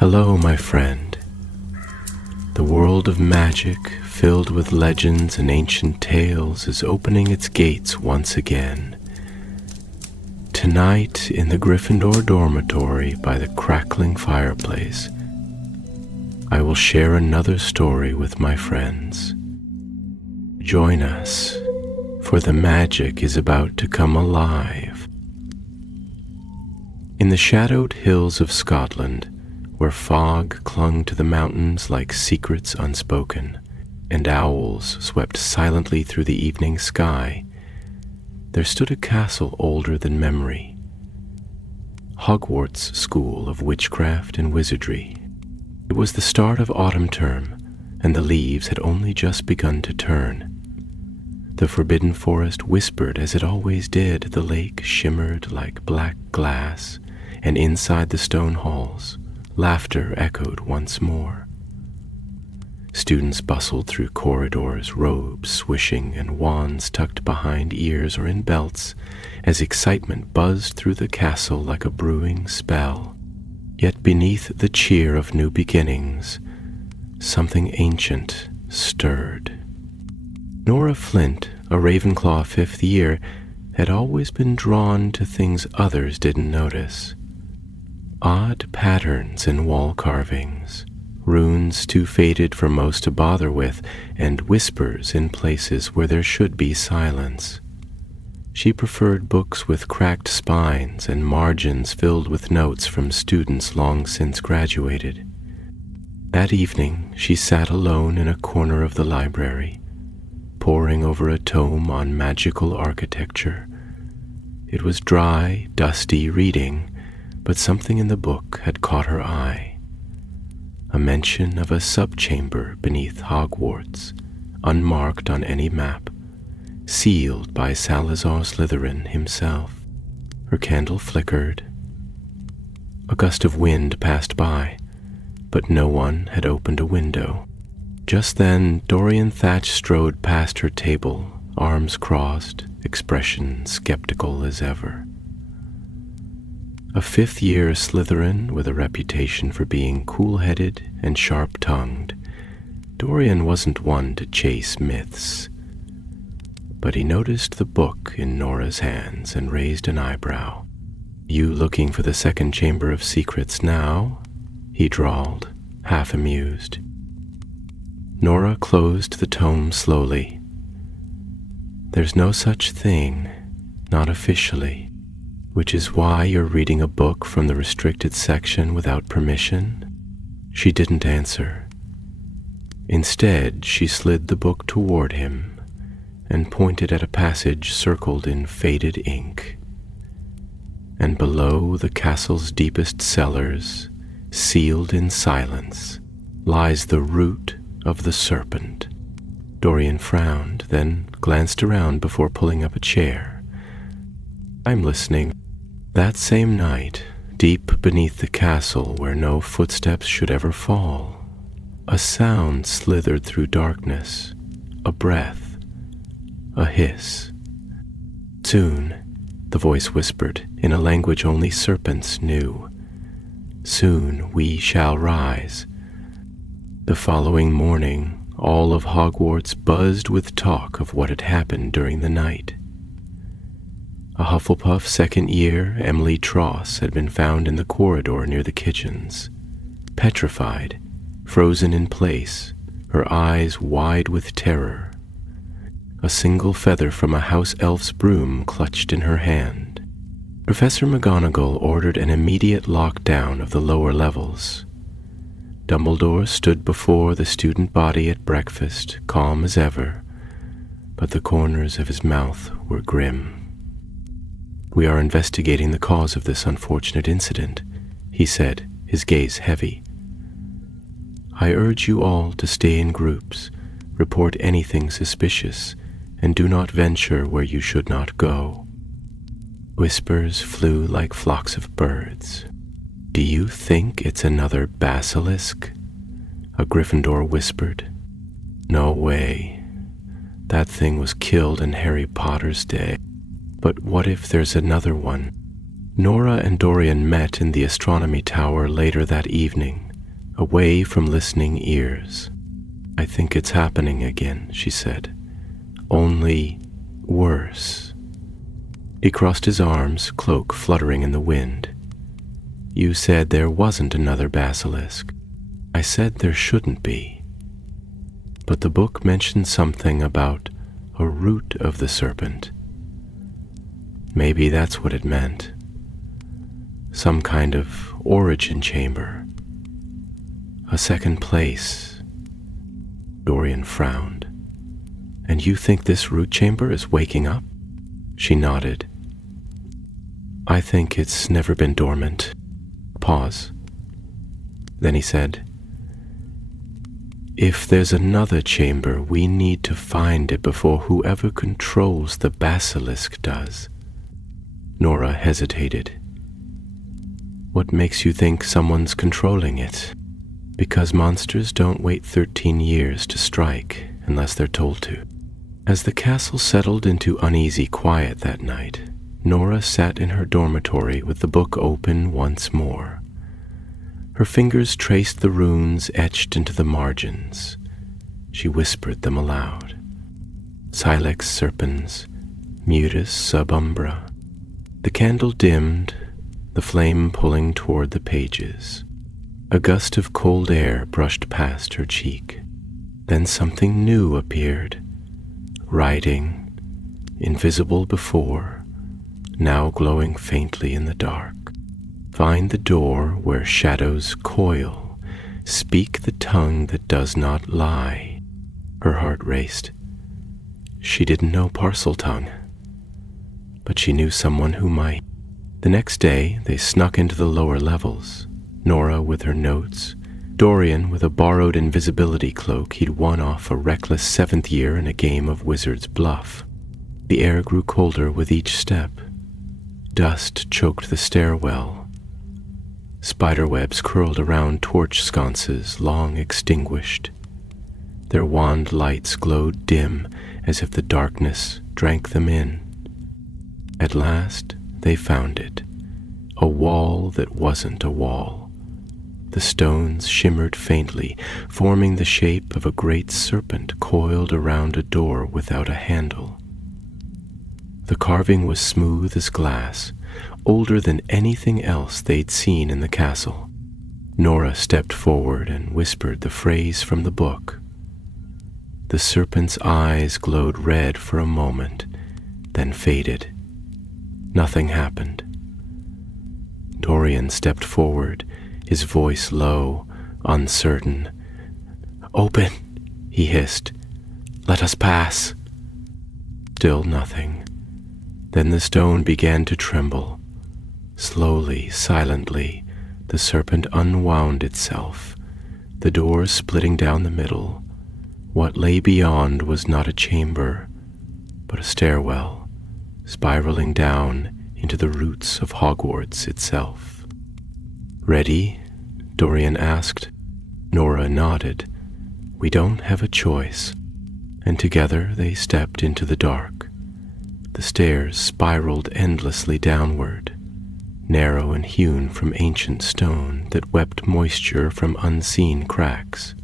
Hello, my friend. The world of magic, filled with legends and ancient tales, is opening its gates once again. Tonight, in the Gryffindor dormitory by the crackling fireplace, I will share another story with my friends. Join us, for the magic is about to come alive. In the shadowed hills of Scotland, where fog clung to the mountains like secrets unspoken, and owls swept silently through the evening sky, there stood a castle older than memory. Hogwarts School of Witchcraft and Wizardry. It was the start of autumn term, and the leaves had only just begun to turn. The forbidden forest whispered as it always did, the lake shimmered like black glass, and inside the stone halls, laughter echoed once more. Students bustled through corridors, robes swishing and wands tucked behind ears or in belts, as excitement buzzed through the castle like a brewing spell. Yet beneath the cheer of new beginnings, something ancient stirred. Nora Flint, a Ravenclaw fifth year, had always been drawn to things others didn't notice. Odd patterns in wall carvings, runes too faded for most to bother with, and whispers in places where there should be silence. She preferred books with cracked spines and margins filled with notes from students long since graduated. That evening, she sat alone in a corner of the library, poring over a tome on magical architecture. It was dry, dusty reading, but something in the book had caught her eye. A mention of a subchamber beneath Hogwarts, unmarked on any map, sealed by Salazar Slytherin himself. Her candle flickered. A gust of wind passed by, but no one had opened a window. Just then, Dorian Thatch strode past her table, arms crossed, expression skeptical as ever. A fifth-year Slytherin with a reputation for being cool-headed and sharp-tongued, Dorian wasn't one to chase myths. But he noticed the book in Nora's hands and raised an eyebrow. "You looking for the second chamber of secrets now?" he drawled, half amused. Nora closed the tome slowly. "There's no such thing, not officially. Which is why you're reading a book from the restricted section without permission?" She didn't answer. Instead, she slid the book toward him and pointed at a passage circled in faded ink. "And below the castle's deepest cellars, sealed in silence, lies the root of the serpent." Dorian frowned, then glanced around before pulling up a chair. "I'm listening." That same night, deep beneath the castle where no footsteps should ever fall, a sound slithered through darkness, a breath, a hiss. "Soon," the voice whispered in a language only serpents knew, "soon we shall rise." The following morning, all of Hogwarts buzzed with talk of what had happened during the night. A Hufflepuff second year, Emily Tross, had been found in the corridor near the kitchens, petrified, frozen in place, her eyes wide with terror. A single feather from a house elf's broom clutched in her hand. Professor McGonagall ordered an immediate lockdown of the lower levels. Dumbledore stood before the student body at breakfast, calm as ever, but the corners of his mouth were grim. "We are investigating the cause of this unfortunate incident," he said, his gaze heavy. "I urge you all to stay in groups, report anything suspicious, and do not venture where you should not go." Whispers flew like flocks of birds. "Do you think it's another Basilisk?" a Gryffindor whispered. "No way. That thing was killed in Harry Potter's day. But what if there's another one?" Nora and Dorian met in the astronomy tower later that evening, away from listening ears. "I think it's happening again," she said. "Only worse." He crossed his arms, cloak fluttering in the wind. "You said there wasn't another basilisk. I said there shouldn't be. But the book mentioned something about a root of the serpent. Maybe that's what it meant. Some kind of origin chamber. A second place." Dorian frowned. "And you think this root chamber is waking up?" She nodded. "I think it's never been dormant." Pause. Then he said, "If there's another chamber, we need to find it before whoever controls the basilisk does." Nora hesitated. "What makes you think someone's controlling it?" "Because monsters don't wait 13 years to strike unless they're told to." As the castle settled into uneasy quiet that night, Nora sat in her dormitory with the book open once more. Her fingers traced the runes etched into the margins. She whispered them aloud. "Silex serpens, mutus sub umbra." The candle dimmed, the flame pulling toward the pages. A gust of cold air brushed past her cheek. Then something new appeared. Writing, invisible before, now glowing faintly in the dark. "Find the door where shadows coil. Speak the tongue that does not lie." Her heart raced. She didn't know parcel tongue, but she knew someone who might. The next day, they snuck into the lower levels, Nora with her notes, Dorian with a borrowed invisibility cloak he'd won off a reckless 7th year in a game of Wizard's Bluff. The air grew colder with each step. Dust choked the stairwell. Spiderwebs curled around torch sconces long extinguished. Their wand lights glowed dim as if the darkness drank them in. At last, they found it. A wall that wasn't a wall. The stones shimmered faintly, forming the shape of a great serpent coiled around a door without a handle. The carving was smooth as glass, older than anything else they'd seen in the castle. Nora stepped forward and whispered the phrase from the book. The serpent's eyes glowed red for a moment, then faded. Nothing happened. Dorian stepped forward, his voice low, uncertain. "Open," he hissed. "Let us pass." Still nothing. Then the stone began to tremble. Slowly, silently, the serpent unwound itself, the door splitting down the middle. What lay beyond was not a chamber, but a stairwell, spiraling down into the roots of Hogwarts itself. "Ready?" Dorian asked. Nora nodded. "We don't have a choice." And together they stepped into the dark. The stairs spiraled endlessly downward, narrow and hewn from ancient stone that wept moisture from unseen cracks.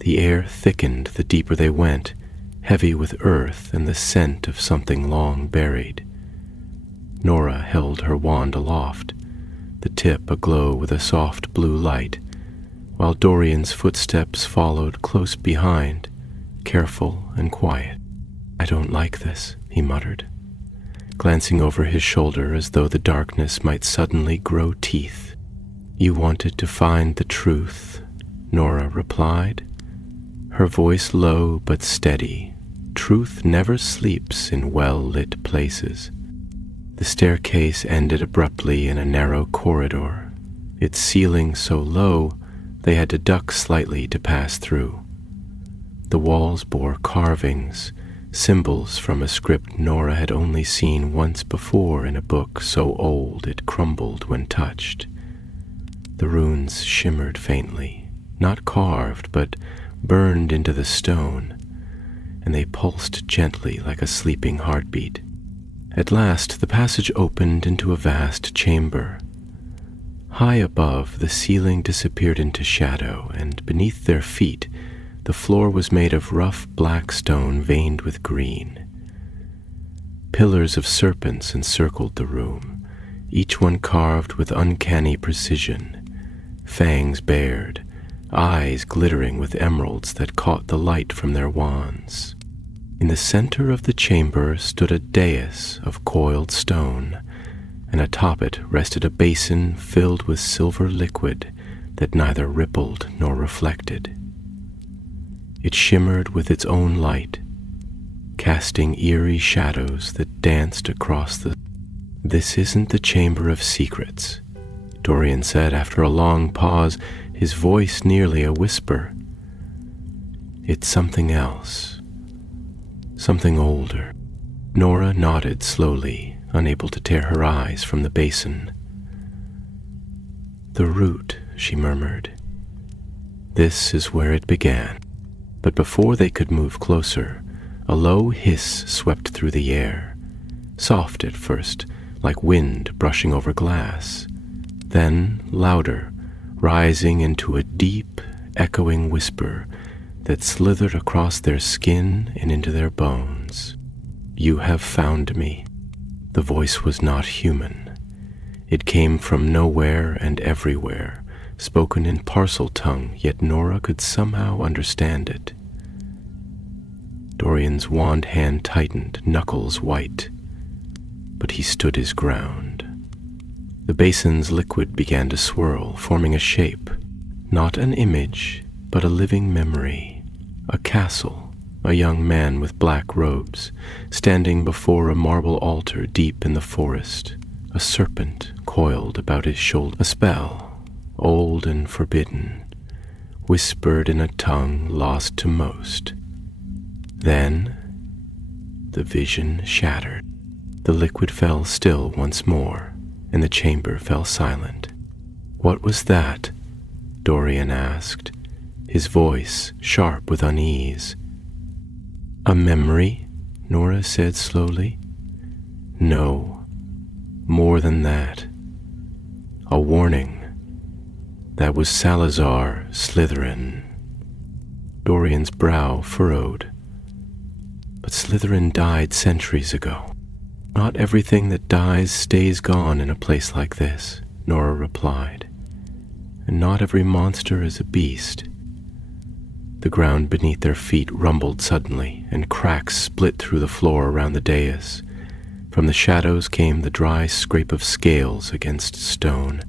The air thickened the deeper they went, heavy with earth and the scent of something long buried. Nora held her wand aloft, the tip aglow with a soft blue light, while Dorian's footsteps followed close behind, careful and quiet. "I don't like this," he muttered, glancing over his shoulder as though the darkness might suddenly grow teeth. "You wanted to find the truth," Nora replied, her voice low but steady. "Truth never sleeps in well-lit places." The staircase ended abruptly in a narrow corridor, its ceiling so low they had to duck slightly to pass through. The walls bore carvings, symbols from a script Nora had only seen once before in a book so old it crumbled when touched. The runes shimmered faintly, not carved, but burned into the stone, and they pulsed gently like a sleeping heartbeat. At last, the passage opened into a vast chamber. High above, the ceiling disappeared into shadow, and beneath their feet, the floor was made of rough black stone veined with green. Pillars of serpents encircled the room, each one carved with uncanny precision, fangs bared, eyes glittering with emeralds that caught the light from their wands. In the center of the chamber stood a dais of coiled stone, and atop it rested a basin filled with silver liquid that neither rippled nor reflected. It shimmered with its own light, casting eerie shadows that danced across the... "This isn't the Chamber of Secrets," Dorian said after a long pause, his voice nearly a whisper. "It's something else, something older." Nora nodded slowly, unable to tear her eyes from the basin. "The root," she murmured. "This is where it began." But before they could move closer, a low hiss swept through the air, soft at first, like wind brushing over glass, then louder, rising into a deep, echoing whisper that slithered across their skin and into their bones. "You have found me." The voice was not human. It came from nowhere and everywhere, spoken in parcel tongue, yet Nora could somehow understand it. Dorian's wand hand tightened, knuckles white, but he stood his ground. The basin's liquid began to swirl, forming a shape, not an image, but a living memory. A castle, a young man with black robes, standing before a marble altar deep in the forest, a serpent coiled about his shoulder. A spell, old and forbidden, whispered in a tongue lost to most. Then, the vision shattered. The liquid fell still once more, and the chamber fell silent. "What was that?" Dorian asked, his voice sharp with unease. "A memory?" Nora said slowly. "No, more than that. A warning. That was Salazar Slytherin." Dorian's brow furrowed. "But Slytherin died centuries ago." "Not everything that dies stays gone in a place like this," Nora replied. "And not every monster is a beast." The ground beneath their feet rumbled suddenly, and cracks split through the floor around the dais. From the shadows came the dry scrape of scales against stone.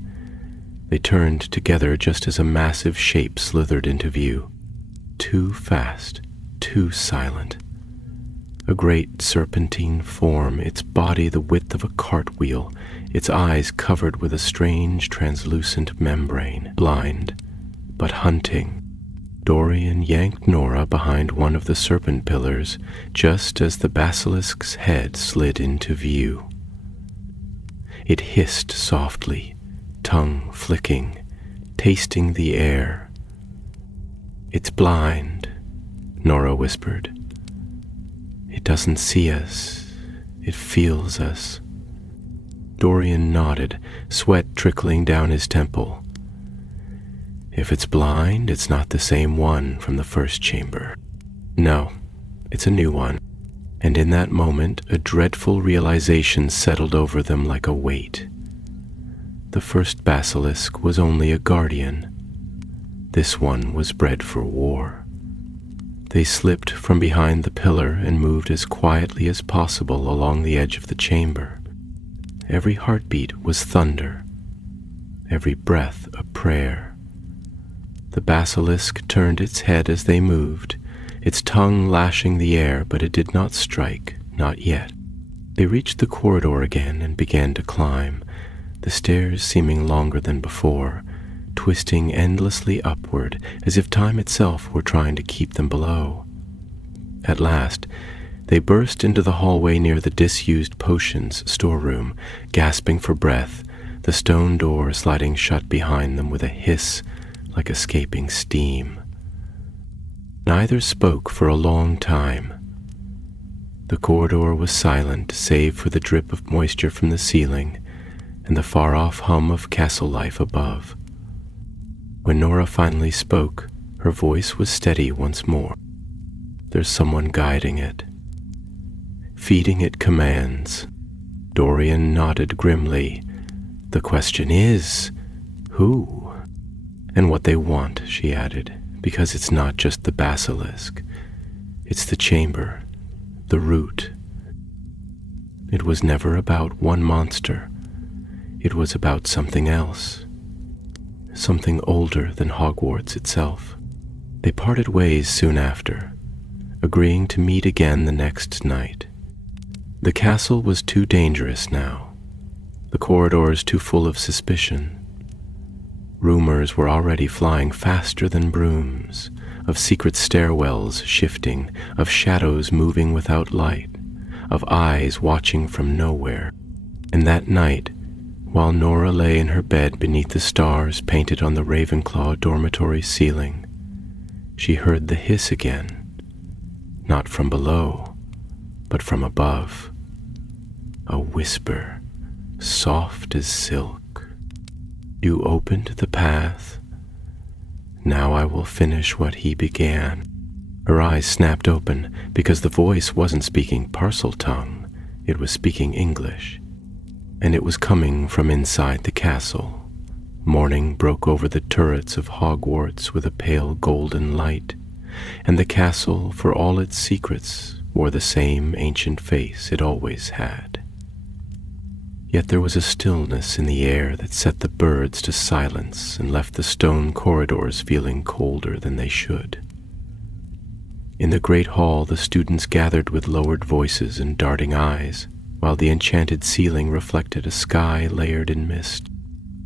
They turned together just as a massive shape slithered into view. Too fast, too silent. A great serpentine form, its body the width of a cartwheel, its eyes covered with a strange translucent membrane, blind, but hunting. Dorian yanked Nora behind one of the serpent pillars just as the basilisk's head slid into view. It hissed softly, tongue flicking, tasting the air. "It's blind," Nora whispered. "It doesn't see us. It feels us." Dorian nodded, sweat trickling down his temple. "If it's blind, it's not the same one from the first chamber. No, it's a new one." And in that moment, a dreadful realization settled over them like a weight. The first basilisk was only a guardian. This one was bred for war. They slipped from behind the pillar and moved as quietly as possible along the edge of the chamber. Every heartbeat was thunder, every breath a prayer. The basilisk turned its head as they moved, its tongue lashing the air, but it did not strike, not yet. They reached the corridor again and began to climb, the stairs seeming longer than before, twisting endlessly upward as if time itself were trying to keep them below. At last, they burst into the hallway near the disused potions storeroom, gasping for breath, the stone door sliding shut behind them with a hiss like escaping steam. Neither spoke for a long time. The corridor was silent save for the drip of moisture from the ceiling and the far-off hum of castle life above. When Nora finally spoke, her voice was steady once more. There's someone guiding it, feeding it commands. Dorian nodded grimly. The question is, who? And what they want, she added, because it's not just the basilisk. It's the chamber, the root. It was never about one monster. It was about something else. Something older than Hogwarts itself. They parted ways soon after, agreeing to meet again the next night. The castle was too dangerous now, the corridors too full of suspicion. Rumors were already flying faster than brooms, of secret stairwells shifting, of shadows moving without light, of eyes watching from nowhere. And that night, while Nora lay in her bed beneath the stars painted on the Ravenclaw dormitory ceiling, she heard the hiss again, not from below, but from above. A whisper, soft as silk. You opened the path. Now I will finish what he began. Her eyes snapped open because the voice wasn't speaking Parseltongue, it was speaking English. And it was coming from inside the castle. Morning broke over the turrets of Hogwarts with a pale golden light, and the castle, for all its secrets, wore the same ancient face it always had. Yet there was a stillness in the air that set the birds to silence and left the stone corridors feeling colder than they should. In the great hall, the students gathered with lowered voices and darting eyes, while the enchanted ceiling reflected a sky layered in mist.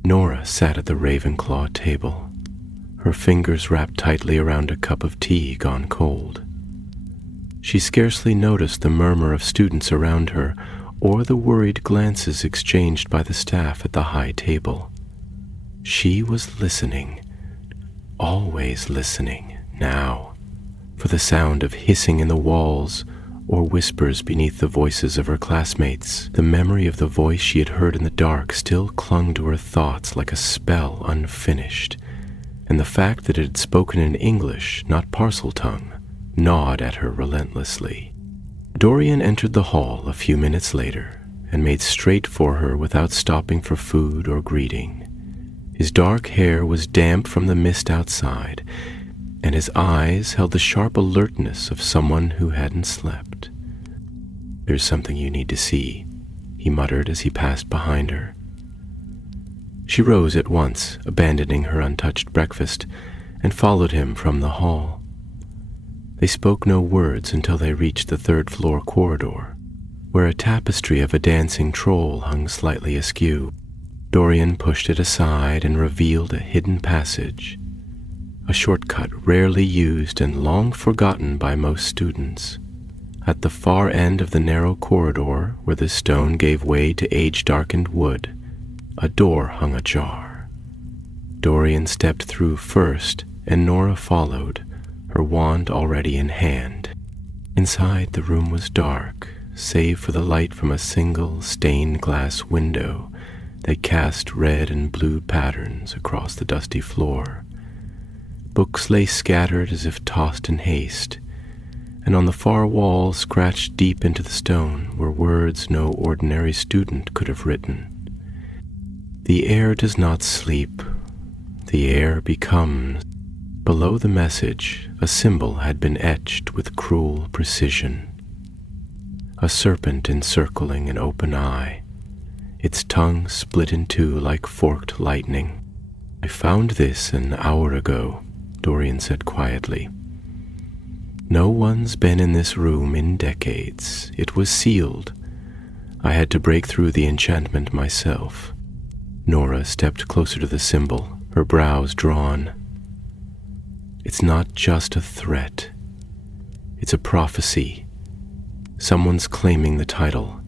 Nora sat at the Ravenclaw table, her fingers wrapped tightly around a cup of tea gone cold. She scarcely noticed the murmur of students around her or the worried glances exchanged by the staff at the high table. She was listening, always listening, now, for the sound of hissing in the walls or whispers beneath the voices of her classmates. The memory of the voice she had heard in the dark still clung to her thoughts like a spell unfinished, and the fact that it had spoken in English, not Parseltongue, gnawed at her relentlessly. Dorian entered the hall a few minutes later and made straight for her without stopping for food or greeting. His dark hair was damp from the mist outside, and his eyes held the sharp alertness of someone who hadn't slept. "There's something you need to see," he muttered as he passed behind her. She rose at once, abandoning her untouched breakfast, and followed him from the hall. They spoke no words until they reached the third-floor corridor, where a tapestry of a dancing troll hung slightly askew. Dorian pushed it aside and revealed a hidden passage, a shortcut rarely used and long forgotten by most students. At the far end of the narrow corridor, where the stone gave way to age-darkened wood, a door hung ajar. Dorian stepped through first, and Nora followed, her wand already in hand. Inside, the room was dark, save for the light from a single stained-glass window that cast red and blue patterns across the dusty floor. Books lay scattered as if tossed in haste, and on the far wall, scratched deep into the stone, were words no ordinary student could have written. "The air does not sleep. The air becomes." Below the message, a symbol had been etched with cruel precision. A serpent encircling an open eye, its tongue split in two like forked lightning. "I found this an hour ago," Dorian said quietly. "No one's been in this room in decades. It was sealed. I had to break through the enchantment myself." Nora stepped closer to the symbol, her brows drawn. "It's not just a threat. It's a prophecy. Someone's claiming the title.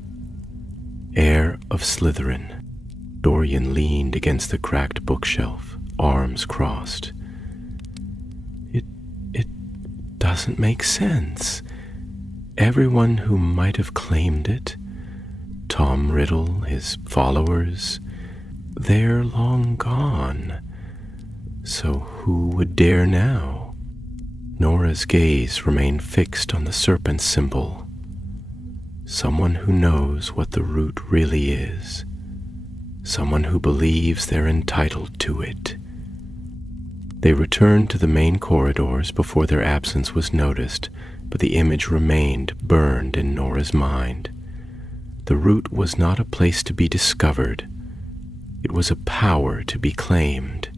Heir of Slytherin." Dorian leaned against the cracked bookshelf, arms crossed. It doesn't make sense. Everyone who might have claimed it, Tom Riddle, his followers, they're long gone. So who would dare now? Nora's gaze remained fixed on the serpent symbol. Someone who knows what the root really is. Someone who believes they're entitled to it. They returned to the main corridors before their absence was noticed, but the image remained burned in Nora's mind. The root was not a place to be discovered. It was a power to be claimed.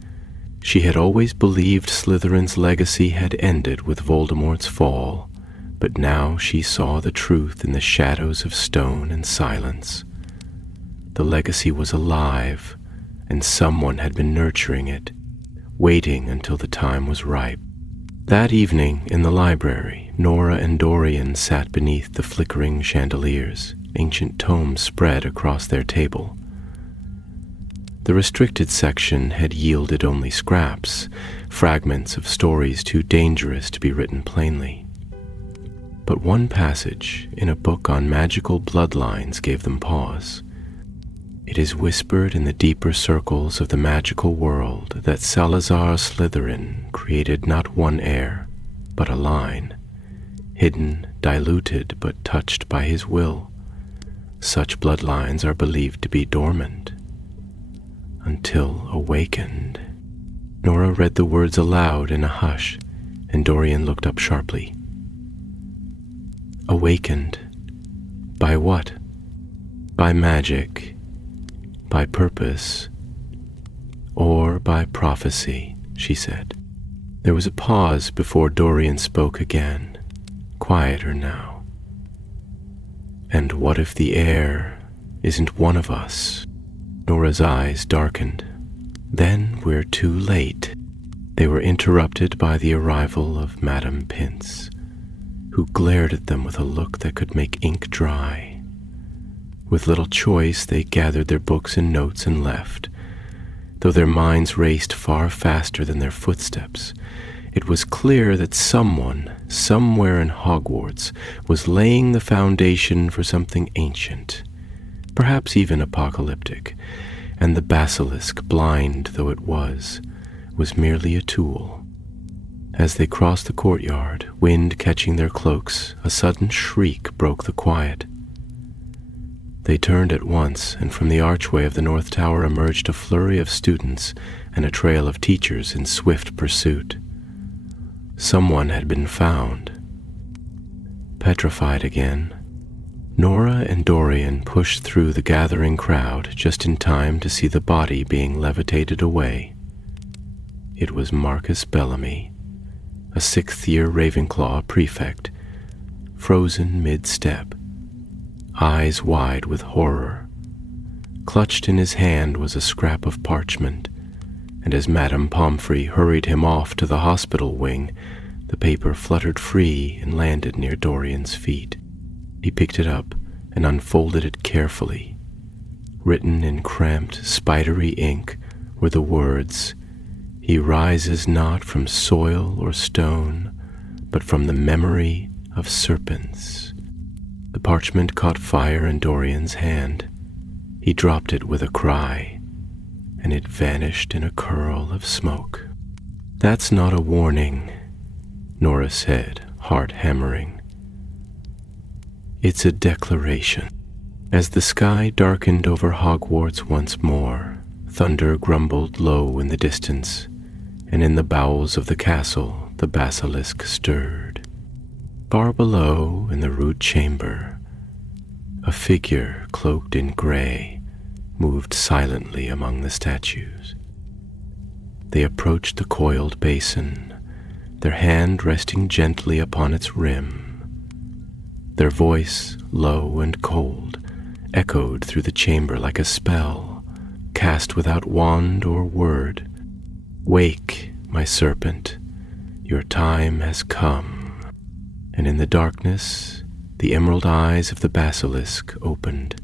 She had always believed Slytherin's legacy had ended with Voldemort's fall, but now she saw the truth in the shadows of stone and silence. The legacy was alive, and someone had been nurturing it, waiting until the time was ripe. That evening, in the library, Nora and Dorian sat beneath the flickering chandeliers, ancient tomes spread across their table. The restricted section had yielded only scraps, fragments of stories too dangerous to be written plainly. But one passage in a book on magical bloodlines gave them pause. It is whispered in the deeper circles of the magical world that Salazar Slytherin created not one heir, but a line, hidden, diluted, but touched by his will. Such bloodlines are believed to be dormant, until awakened. Nora read the words aloud in a hush, and Dorian looked up sharply. Awakened? By what? By magic? By purpose? Or by prophecy? She said. There was a pause before Dorian spoke again, quieter now. And what if the heir isn't one of us? Nora's eyes darkened. Then we're too late. They were interrupted by the arrival of Madame Pince, who glared at them with a look that could make ink dry. With little choice, they gathered their books and notes and left. Though their minds raced far faster than their footsteps, it was clear that someone, somewhere in Hogwarts, was laying the foundation for something ancient, perhaps even apocalyptic, and the Basilisk, blind though it was merely a tool. As they crossed the courtyard, wind catching their cloaks, a sudden shriek broke the quiet. They turned at once, and from the archway of the North Tower emerged a flurry of students and a trail of teachers in swift pursuit. Someone had been found. Petrified again, Nora and Dorian pushed through the gathering crowd just in time to see the body being levitated away. It was Marcus Bellamy, a sixth-year Ravenclaw prefect, frozen mid-step, eyes wide with horror. Clutched in his hand was a scrap of parchment, and as Madame Pomfrey hurried him off to the hospital wing, the paper fluttered free and landed near Dorian's feet. He picked it up and unfolded it carefully. Written in cramped, spidery ink were the words, "He rises not from soil or stone, but from the memory of serpents." The parchment caught fire in Dorian's hand. He dropped it with a cry, and it vanished in a curl of smoke. "That's not a warning," Nora said, heart hammering. "It's a declaration." As the sky darkened over Hogwarts once more, thunder grumbled low in the distance, and in the bowels of the castle the basilisk stirred. Far below, in the root chamber, a figure cloaked in gray moved silently among the statues. They approached the coiled basin, their hand resting gently upon its rim. Their voice, low and cold, echoed through the chamber like a spell, cast without wand or word. "Wake, my serpent, your time has come." And in the darkness, the emerald eyes of the basilisk opened.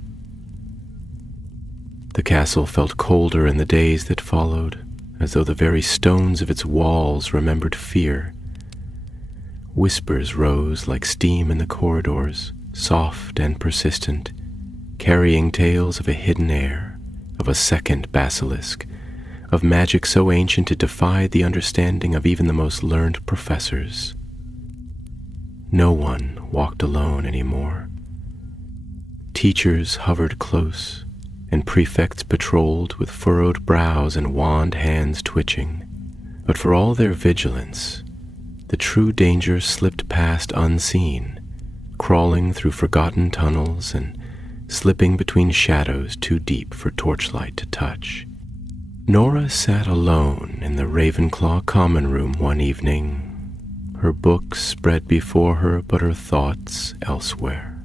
The castle felt colder in the days that followed, as though the very stones of its walls remembered fear. Whispers rose like steam in the corridors, soft and persistent, carrying tales of a hidden heir, of a second basilisk, of magic so ancient it defied the understanding of even the most learned professors. No one walked alone anymore. Teachers hovered close, and prefects patrolled with furrowed brows and wand hands twitching. But for all their vigilance, the true danger slipped past unseen, crawling through forgotten tunnels and slipping between shadows too deep for torchlight to touch. Nora sat alone in the Ravenclaw common room one evening, her books spread before her but her thoughts elsewhere.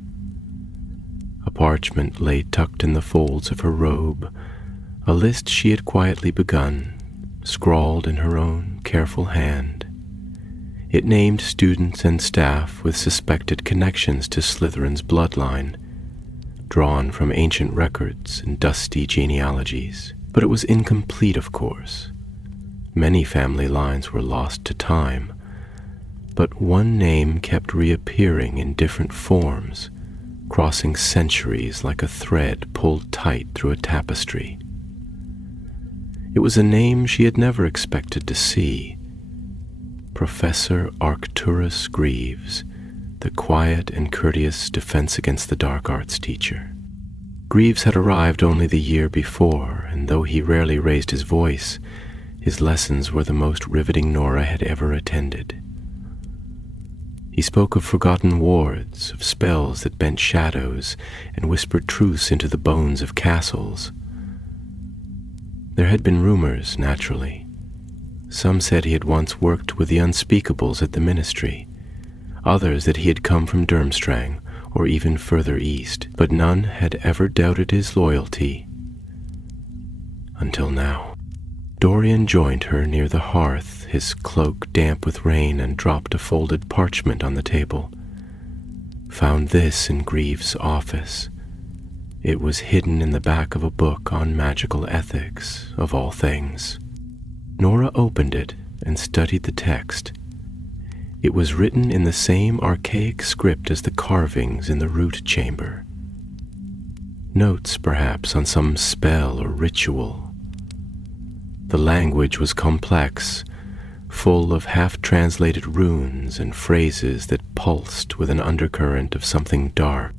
A parchment lay tucked in the folds of her robe, a list she had quietly begun, scrawled in her own careful hand. It named students and staff with suspected connections to Slytherin's bloodline, drawn from ancient records and dusty genealogies. But it was incomplete, of course. Many family lines were lost to time, but one name kept reappearing in different forms, crossing centuries like a thread pulled tight through a tapestry. It was a name she had never expected to see. Professor Arcturus Greaves, the quiet and courteous Defense Against the Dark Arts teacher. Greaves had arrived only the year before, and though he rarely raised his voice, his lessons were the most riveting Nora had ever attended. He spoke of forgotten wards, of spells that bent shadows and whispered truths into the bones of castles. There had been rumors, naturally. Some said he had once worked with the unspeakables at the ministry, others that he had come from Durmstrang, or even further east, but none had ever doubted his loyalty. Until now. Dorian joined her near the hearth, his cloak damp with rain, and dropped a folded parchment on the table. Found this in Greaves' office. It was hidden in the back of a book on magical ethics, of all things. Nora opened it and studied the text. It was written in the same archaic script as the carvings in the root chamber. Notes, perhaps, on some spell or ritual. The language was complex, full of half-translated runes and phrases that pulsed with an undercurrent of something dark.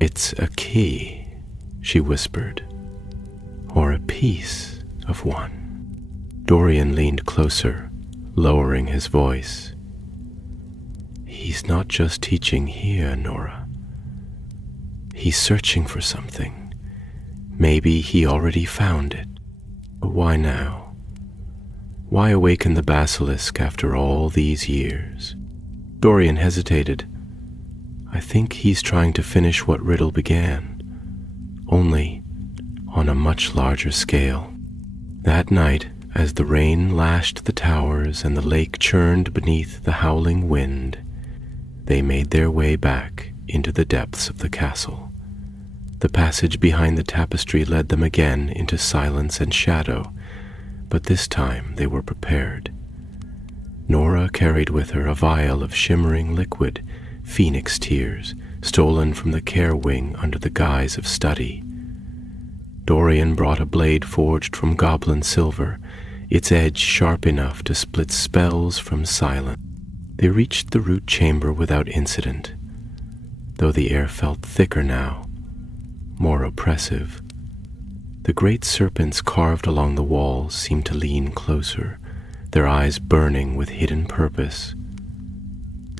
"It's a key," she whispered, "or a piece of one." Dorian leaned closer, lowering his voice. "He's not just teaching here, Nora. He's searching for something. Maybe he already found it. But why now? Why awaken the Basilisk after all these years?" Dorian hesitated. "I think he's trying to finish what Riddle began, only on a much larger scale." That night, as the rain lashed the towers and the lake churned beneath the howling wind, they made their way back into the depths of the castle. The passage behind the tapestry led them again into silence and shadow, but this time they were prepared. Nora carried with her a vial of shimmering liquid, phoenix tears, stolen from the care wing under the guise of study. Dorian brought a blade forged from goblin silver, its edge sharp enough to split spells from silence. They reached the root chamber without incident, though the air felt thicker now, more oppressive. The great serpents carved along the walls seemed to lean closer, their eyes burning with hidden purpose.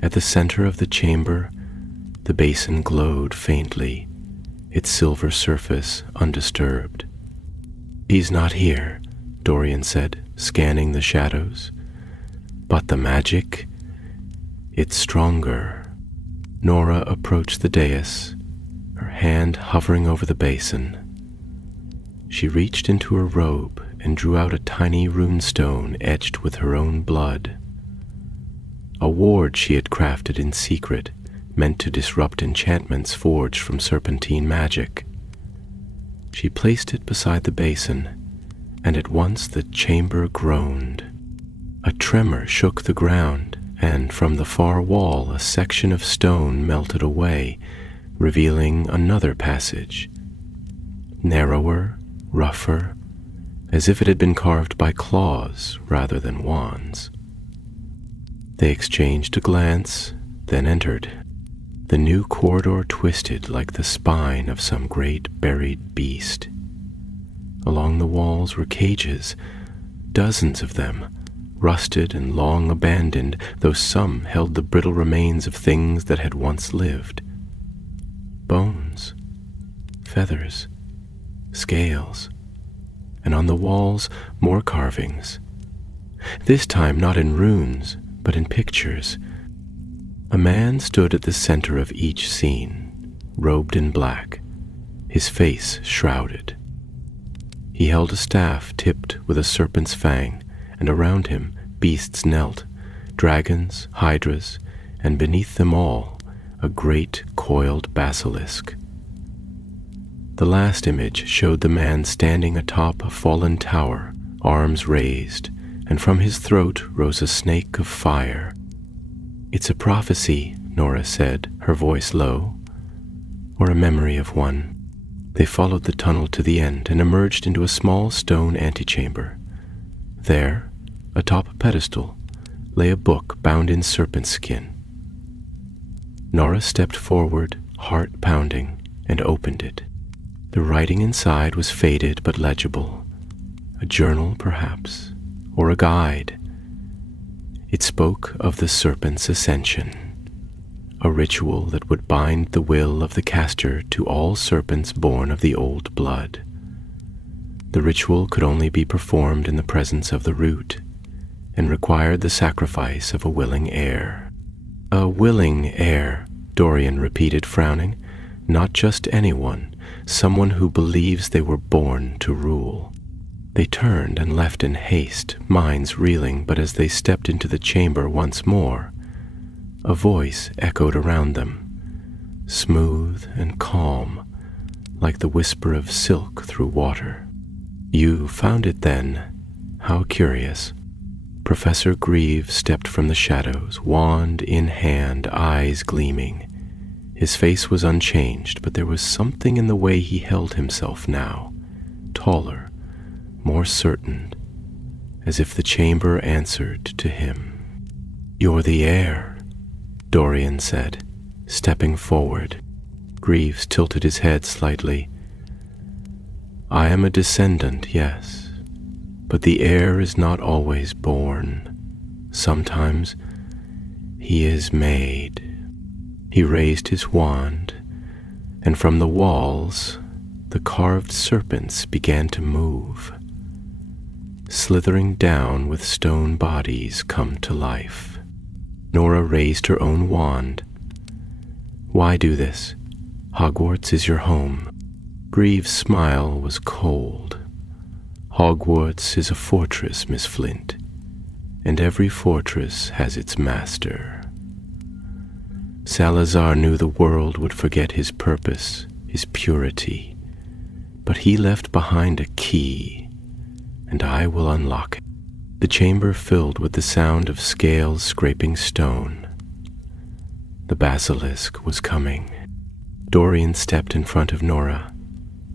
At the center of the chamber, the basin glowed faintly, its silver surface undisturbed. "He's not here," Dorian said, scanning the shadows. "But the magic? It's stronger." Nora approached the dais, her hand hovering over the basin. She reached into her robe and drew out a tiny runestone etched with her own blood. A ward she had crafted in secret, meant to disrupt enchantments forged from serpentine magic. She placed it beside the basin, and at once the chamber groaned. A tremor shook the ground, and from the far wall a section of stone melted away, revealing another passage, narrower, rougher, as if it had been carved by claws rather than wands. They exchanged a glance, then entered. The new corridor twisted like the spine of some great buried beast. Along the walls were cages, dozens of them, rusted and long abandoned, though some held the brittle remains of things that had once lived. Bones, feathers, scales, and on the walls more carvings. This time not in runes, but in pictures. A man stood at the center of each scene, robed in black, his face shrouded. He held a staff tipped with a serpent's fang, and around him beasts knelt, dragons, hydras, and beneath them all a great coiled basilisk. The last image showed the man standing atop a fallen tower, arms raised, and from his throat rose a snake of fire. "It's a prophecy," Nora said, her voice low, "or a memory of one." They followed the tunnel to the end and emerged into a small stone antechamber. There, atop a pedestal, lay a book bound in serpent skin. Nora stepped forward, heart pounding, and opened it. The writing inside was faded but legible. A journal, perhaps, or a guide. It spoke of the serpent's ascension, a ritual that would bind the will of the caster to all serpents born of the old blood. The ritual could only be performed in the presence of the root, and required the sacrifice of a willing heir. "A willing heir," Dorian repeated, frowning. "Not just anyone, someone who believes they were born to rule." They turned and left in haste, minds reeling, but as they stepped into the chamber once more, a voice echoed around them, smooth and calm, like the whisper of silk through water. "You found it then? How curious." Professor Grieve stepped from the shadows, wand in hand, eyes gleaming. His face was unchanged, but there was something in the way he held himself now, taller, more certain, as if the chamber answered to him. "You're the heir," Dorian said, stepping forward. Greaves tilted his head slightly. "I am a descendant, yes, but the heir is not always born. Sometimes he is made." He raised his wand, and from the walls, the carved serpents began to move, slithering down with stone bodies come to life. Nora raised her own wand. "Why do this? Hogwarts is your home." Greaves' smile was cold. "Hogwarts is a fortress, Miss Flint, and every fortress has its master. Salazar knew the world would forget his purpose, his purity, but he left behind a key, and I will unlock it." The chamber filled with the sound of scales scraping stone. The basilisk was coming. Dorian stepped in front of Nora.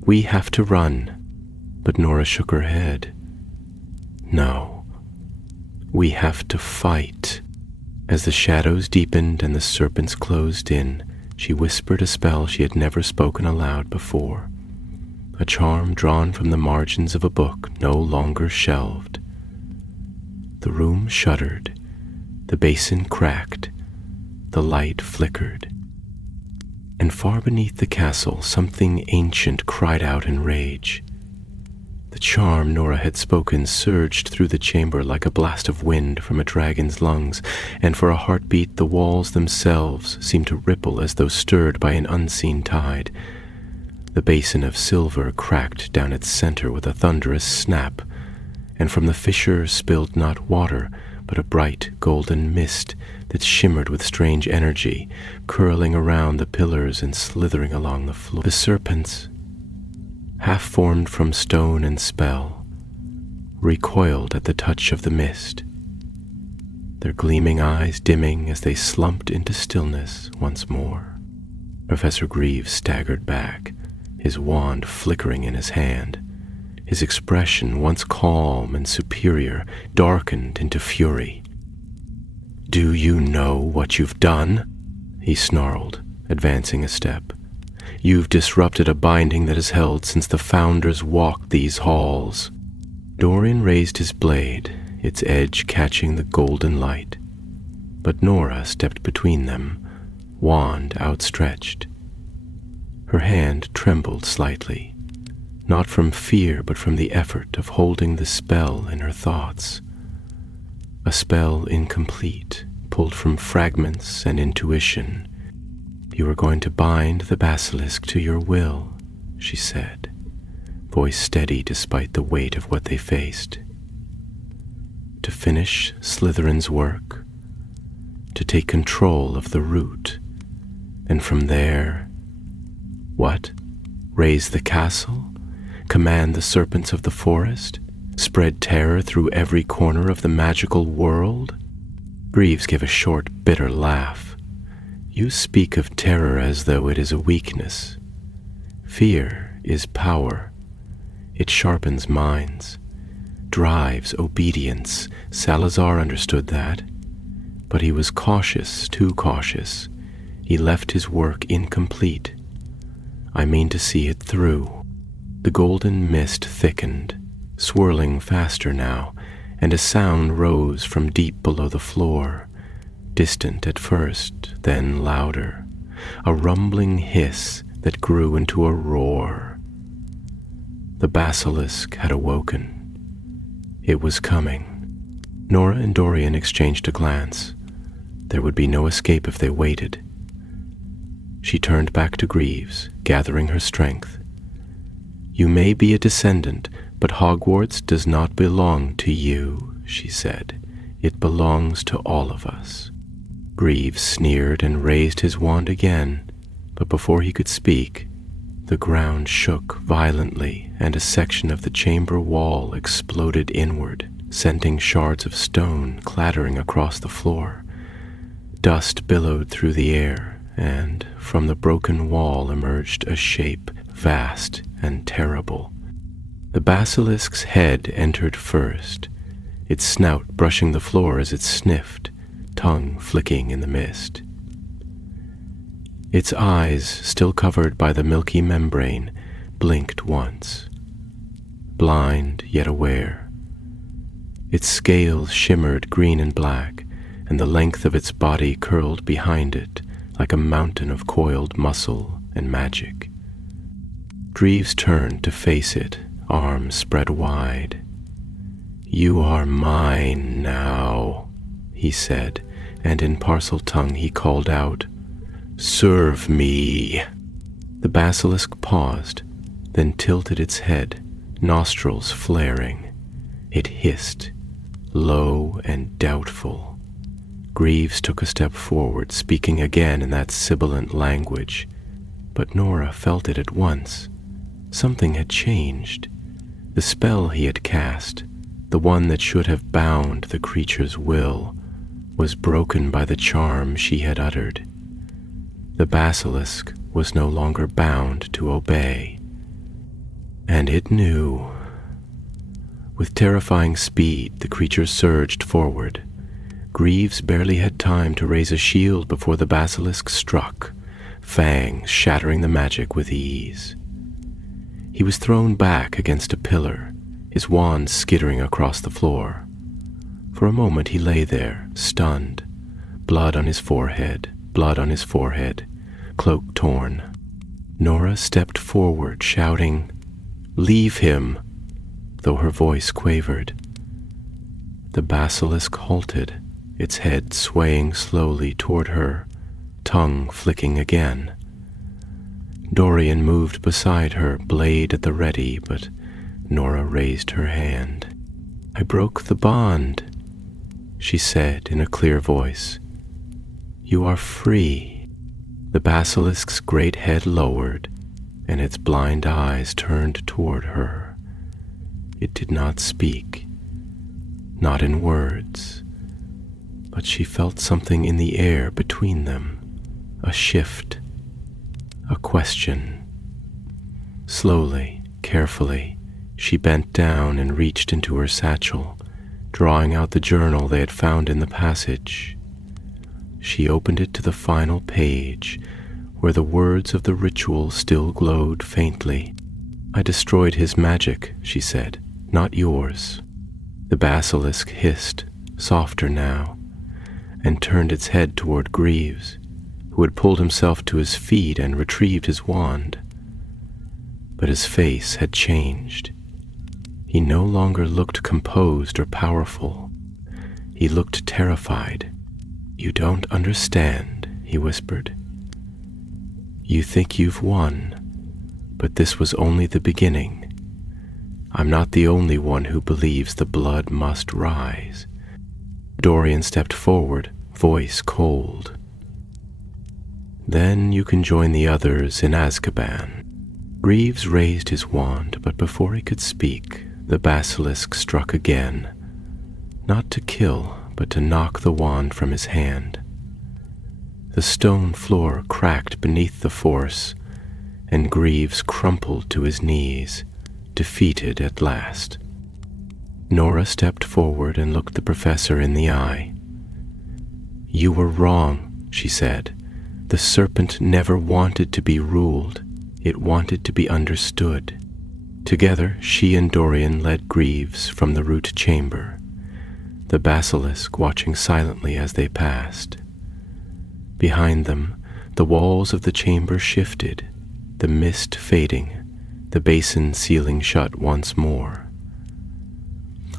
"We have to run." But Nora shook her head. "No, we have to fight." As the shadows deepened and the serpents closed in, she whispered a spell she had never spoken aloud before, a charm drawn from the margins of a book no longer shelved. The room shuddered, the basin cracked, the light flickered, and far beneath the castle something ancient cried out in rage. The charm Nora had spoken surged through the chamber like a blast of wind from a dragon's lungs, and for a heartbeat the walls themselves seemed to ripple as though stirred by an unseen tide. The basin of silver cracked down its center with a thunderous snap, and from the fissure spilled not water, but a bright golden mist that shimmered with strange energy, curling around the pillars and slithering along the floor. The serpents, half formed from stone and spell, recoiled at the touch of the mist, their gleaming eyes dimming as they slumped into stillness once more. Professor Greaves staggered back, his wand flickering in his hand. His expression, once calm and superior, darkened into fury. "Do you know what you've done?" he snarled, advancing a step. "You've disrupted a binding that has held since the Founders walked these halls." Dorian raised his blade, its edge catching the golden light, but Nora stepped between them, wand outstretched. Her hand trembled slightly, not from fear but from the effort of holding the spell in her thoughts. A spell incomplete, pulled from fragments and intuition. "You are going to bind the basilisk to your will," she said, voice steady despite the weight of what they faced. "To finish Slytherin's work, to take control of the root, and from there, what? Raise the castle? Command the serpents of the forest? Spread terror through every corner of the magical world?" Greaves gave a short, bitter laugh. "You speak of terror as though it is a weakness. Fear is power. It sharpens minds, drives obedience. Salazar understood that, but he was cautious, too cautious. He left his work incomplete. I mean to see it through." The golden mist thickened, swirling faster now, and a sound rose from deep below the floor, distant at first, then louder, a rumbling hiss that grew into a roar. The basilisk had awoken. It was coming. Nora and Dorian exchanged a glance. There would be no escape if they waited. She turned back to Greaves, gathering her strength. "You may be a descendant, but Hogwarts does not belong to you," she said. "It belongs to all of us." Greaves sneered and raised his wand again, but before he could speak, the ground shook violently and a section of the chamber wall exploded inward, sending shards of stone clattering across the floor. Dust billowed through the air, and from the broken wall emerged a shape vast and terrible. The basilisk's head entered first, its snout brushing the floor as it sniffed, tongue flicking in the mist. Its eyes, still covered by the milky membrane, blinked once, blind yet aware. Its scales shimmered green and black, and the length of its body curled behind it like a mountain of coiled muscle and magic. Greaves turned to face it, arms spread wide. "You are mine now," he said, and in parcel tongue he called out, "Serve me." The basilisk paused, then tilted its head, nostrils flaring. It hissed, low and doubtful. Greaves took a step forward, speaking again in that sibilant language, but Nora felt it at once. Something had changed. The spell he had cast, the one that should have bound the creature's will, was broken by the charm she had uttered. The basilisk was no longer bound to obey. And it knew. With terrifying speed, the creature surged forward. Greaves barely had time to raise a shield before the basilisk struck, fangs shattering the magic with ease. He was thrown back against a pillar, his wand skittering across the floor. For a moment he lay there, stunned, blood on his forehead, cloak torn. Nora stepped forward, shouting, "Leave him," though her voice quavered. The basilisk halted, its head swaying slowly toward her, tongue flicking again. Dorian moved beside her, blade at the ready, but Nora raised her hand. "I broke the bond," she said in a clear voice. "You are free." The basilisk's great head lowered, and its blind eyes turned toward her. It did not speak, not in words, but she felt something in the air between them, a shift, a question. Slowly, carefully, She bent down and reached into her satchel, drawing out the journal they had found in the passage. She opened it to the final page, where the words of the ritual still glowed faintly. "I destroyed his magic," she said, "not yours." The basilisk hissed, softer now, and turned its head toward Greaves, who had pulled himself to his feet and retrieved his wand. But his face had changed. He no longer looked composed or powerful. He looked terrified. "You don't understand," he whispered. "You think you've won, but this was only the beginning. I'm not the only one who believes the blood must rise." Dorian stepped forward, voice cold. "Then you can join the others in Azkaban." Greaves raised his wand, but before he could speak, the basilisk struck again, not to kill, but to knock the wand from his hand. The stone floor cracked beneath the force, and Greaves crumpled to his knees, defeated at last. Nora stepped forward and looked the professor in the eye. "You were wrong," she said. "The serpent never wanted to be ruled. It wanted to be understood." Together, she and Dorian led Greaves from the root chamber, the basilisk watching silently as they passed. Behind them, the walls of the chamber shifted, the mist fading, the basin sealing shut once more.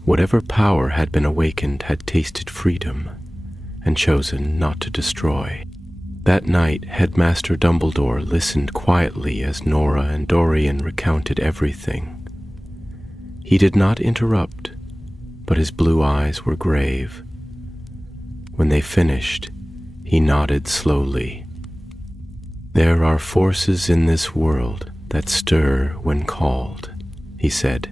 Whatever power had been awakened had tasted freedom and chosen not to destroy. That night, Headmaster Dumbledore listened quietly as Nora and Dorian recounted everything. He did not interrupt, but his blue eyes were grave. When they finished, he nodded slowly. "There are forces in this world that stir when called," he said.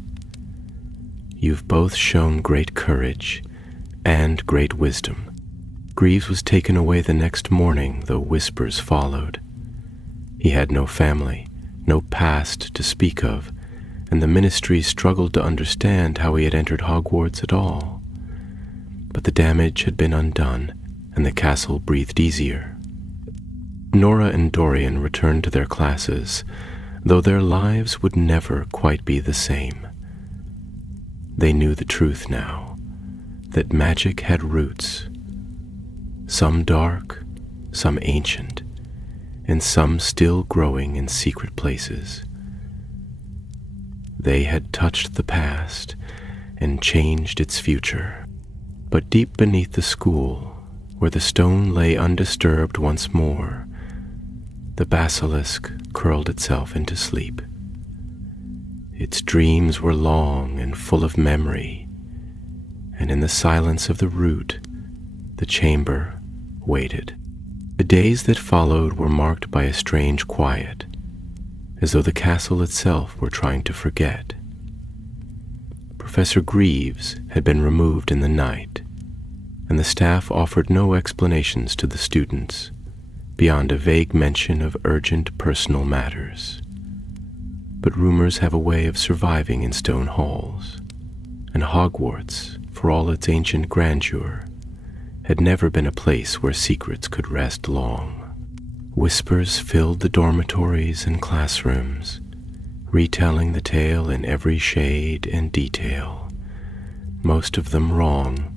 "You've both shown great courage and great wisdom." Greaves was taken away the next morning, though whispers followed. He had no family, no past to speak of, and the ministry struggled to understand how he had entered Hogwarts at all. But the damage had been undone, and the castle breathed easier. Nora and Dorian returned to their classes, though their lives would never quite be the same. They knew the truth now, that magic had roots, some dark, some ancient, and some still growing in secret places. They had touched the past and changed its future. But deep beneath the school, where the stone lay undisturbed once more, the basilisk curled itself into sleep. Its dreams were long and full of memory, and in the silence of the root, the chamber waited. The days that followed were marked by a strange quiet, as though the castle itself were trying to forget. Professor Greaves had been removed in the night, and the staff offered no explanations to the students beyond a vague mention of urgent personal matters. But rumors have a way of surviving in stone halls, and Hogwarts, for all its ancient grandeur, had never been a place where secrets could rest long. Whispers filled the dormitories and classrooms, retelling the tale in every shade and detail, most of them wrong.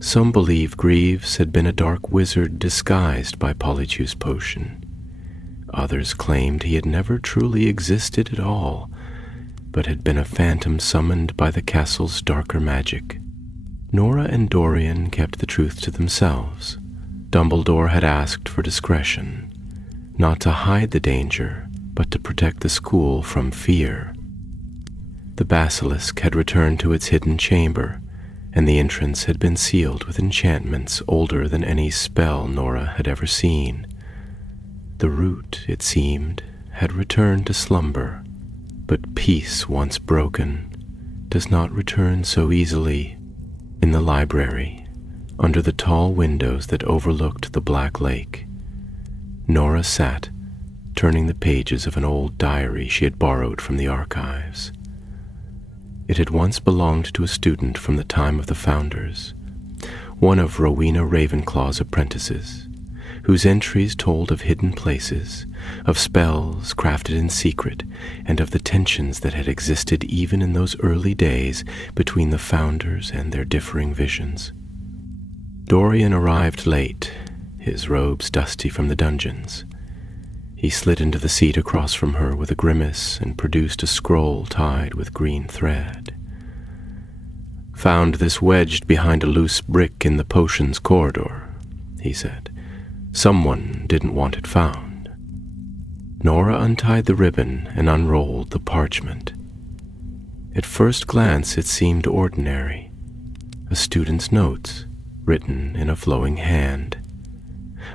Some believe Greaves had been a dark wizard disguised by Polyjuice Potion. Others claimed he had never truly existed at all, but had been a phantom summoned by the castle's darker magic. Nora and Dorian kept the truth to themselves. Dumbledore had asked for discretion, not to hide the danger, but to protect the school from fear. The basilisk had returned to its hidden chamber, and the entrance had been sealed with enchantments older than any spell Nora had ever seen. The root, it seemed, had returned to slumber, but peace once broken does not return so easily. In the library, under the tall windows that overlooked the Black Lake, Nora sat, turning the pages of an old diary she had borrowed from the archives. It had once belonged to a student from the time of the founders, one of Rowena Ravenclaw's apprentices, whose entries told of hidden places, of spells crafted in secret, and of the tensions that had existed even in those early days between the founders and their differing visions. Dorian arrived late, his robes dusty from the dungeons. He slid into the seat across from her with a grimace and produced a scroll tied with green thread. "Found this wedged behind a loose brick in the potions corridor," he said. "Someone didn't want it found." Nora untied the ribbon and unrolled the parchment. At first glance it seemed ordinary, a student's notes written in a flowing hand.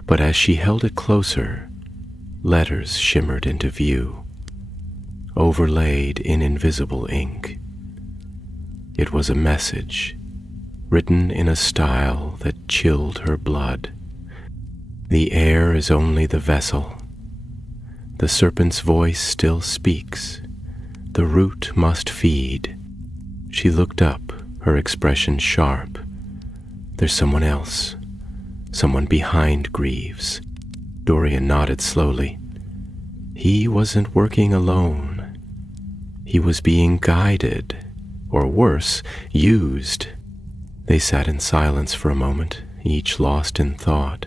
But as she held it closer, letters shimmered into view, overlaid in invisible ink. It was a message, written in a style that chilled her blood. "The air is only the vessel. The serpent's voice still speaks. The root must feed." She looked up, her expression sharp. "There's someone else, someone behind Greaves." Dorian nodded slowly. He wasn't working alone. He was being guided, or worse, used. They sat in silence for a moment, each lost in thought.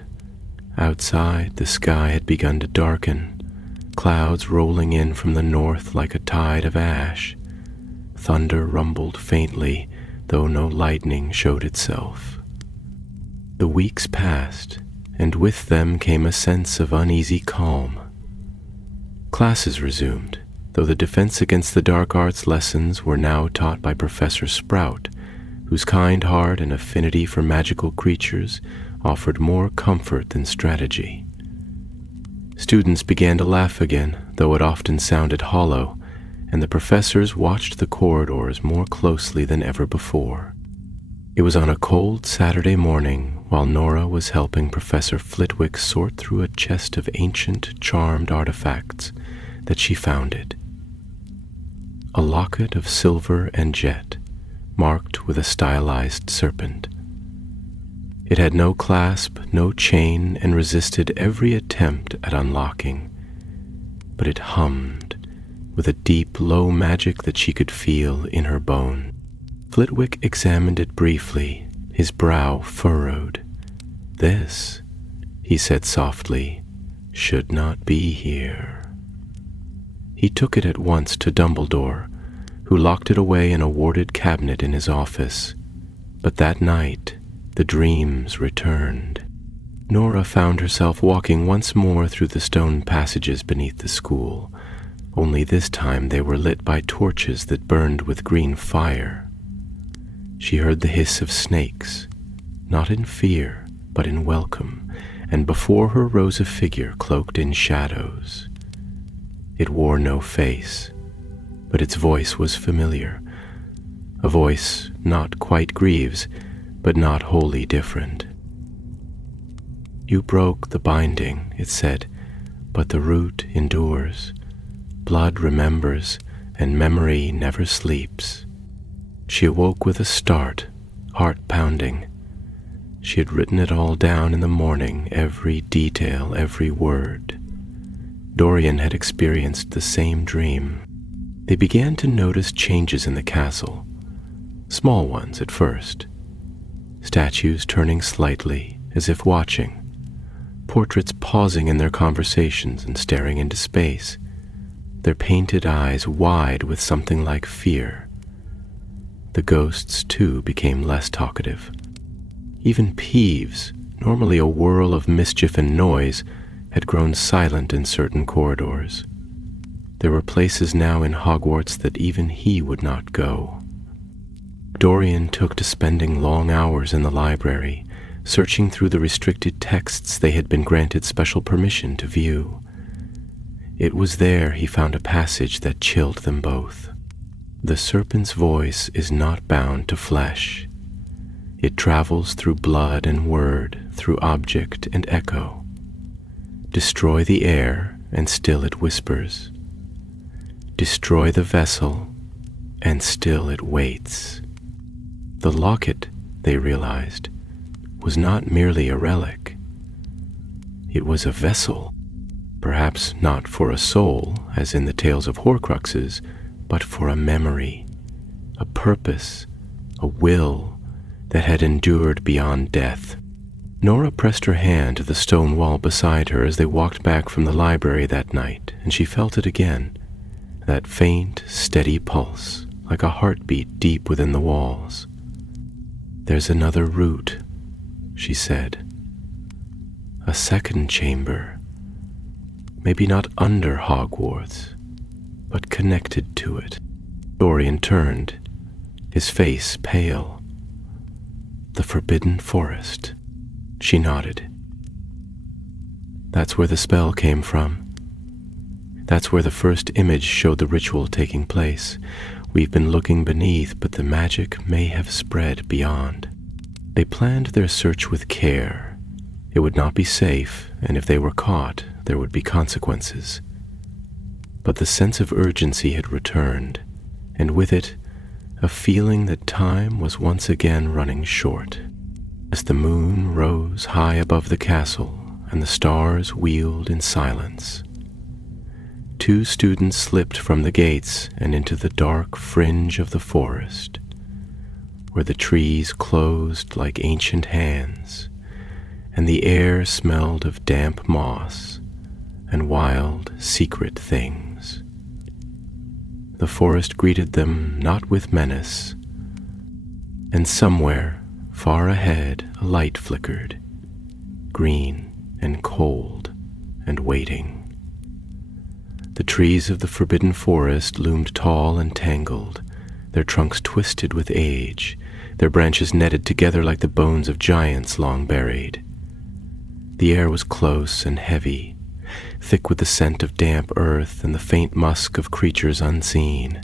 Outside, the sky had begun to darken, clouds rolling in from the north like a tide of ash. Thunder rumbled faintly, though no lightning showed itself. The weeks passed, and with them came a sense of uneasy calm. Classes resumed, though the Defense Against the Dark Arts lessons were now taught by Professor Sprout, whose kind heart and affinity for magical creatures offered more comfort than strategy. Students began to laugh again, though it often sounded hollow, and the professors watched the corridors more closely than ever before. It was on a cold Saturday morning, while Nora was helping Professor Flitwick sort through a chest of ancient, charmed artifacts, that she found it. A locket of silver and jet, marked with a stylized serpent. It had no clasp, no chain, and resisted every attempt at unlocking, but it hummed with a deep, low magic that she could feel in her bone. Flitwick examined it briefly, his brow furrowed. "This," he said softly, "should not be here." He took it at once to Dumbledore, who locked it away in a warded cabinet in his office. But that night, the dreams returned. Nora found herself walking once more through the stone passages beneath the school, only this time they were lit by torches that burned with green fire. She heard the hiss of snakes, not in fear, but in welcome, and before her rose a figure cloaked in shadows. It wore no face, but its voice was familiar, a voice not quite Greaves, but not wholly different. "You broke the binding," it said, "but the root endures. Blood remembers, and memory never sleeps." She awoke with a start, heart pounding. She had written it all down in the morning, every detail, every word. Dorian had experienced the same dream. They began to notice changes in the castle, small ones at first. Statues turning slightly, as if watching. Portraits pausing in their conversations and staring into space, their painted eyes wide with something like fear. The ghosts, too, became less talkative. Even Peeves, normally a whirl of mischief and noise, had grown silent in certain corridors. There were places now in Hogwarts that even he would not go. Dorian took to spending long hours in the library, searching through the restricted texts they had been granted special permission to view. It was there he found a passage that chilled them both. "The serpent's voice is not bound to flesh. It travels through blood and word, through object and echo. Destroy the air, and still it whispers. Destroy the vessel, and still it waits. The locket, they realized, was not merely a relic. It was a vessel, perhaps not for a soul, as in the tales of Horcruxes, but for a memory, a purpose, a will that had endured beyond death. Nora pressed her hand to the stone wall beside her as they walked back from the library that night, and she felt it again, that faint, steady pulse, like a heartbeat deep within the walls. "There's another route," she said. "A second chamber. Maybe not under Hogwarts, but connected to it." Dorian turned, his face pale. "The Forbidden Forest." She nodded. "That's where the spell came from. That's where the first image showed the ritual taking place. We've been looking beneath, but the magic may have spread beyond." They planned their search with care. It would not be safe, and if they were caught, there would be consequences. But the sense of urgency had returned, and with it, a feeling that time was once again running short. As the moon rose high above the castle and the stars wheeled in silence, 2 students slipped from the gates and into the dark fringe of the forest, where the trees closed like ancient hands, and the air smelled of damp moss and wild, secret things. The forest greeted them not with menace, and somewhere, far ahead, a light flickered, green and cold and waiting. The trees of the Forbidden Forest loomed tall and tangled, their trunks twisted with age, their branches netted together like the bones of giants long buried. The air was close and heavy, thick with the scent of damp earth and the faint musk of creatures unseen.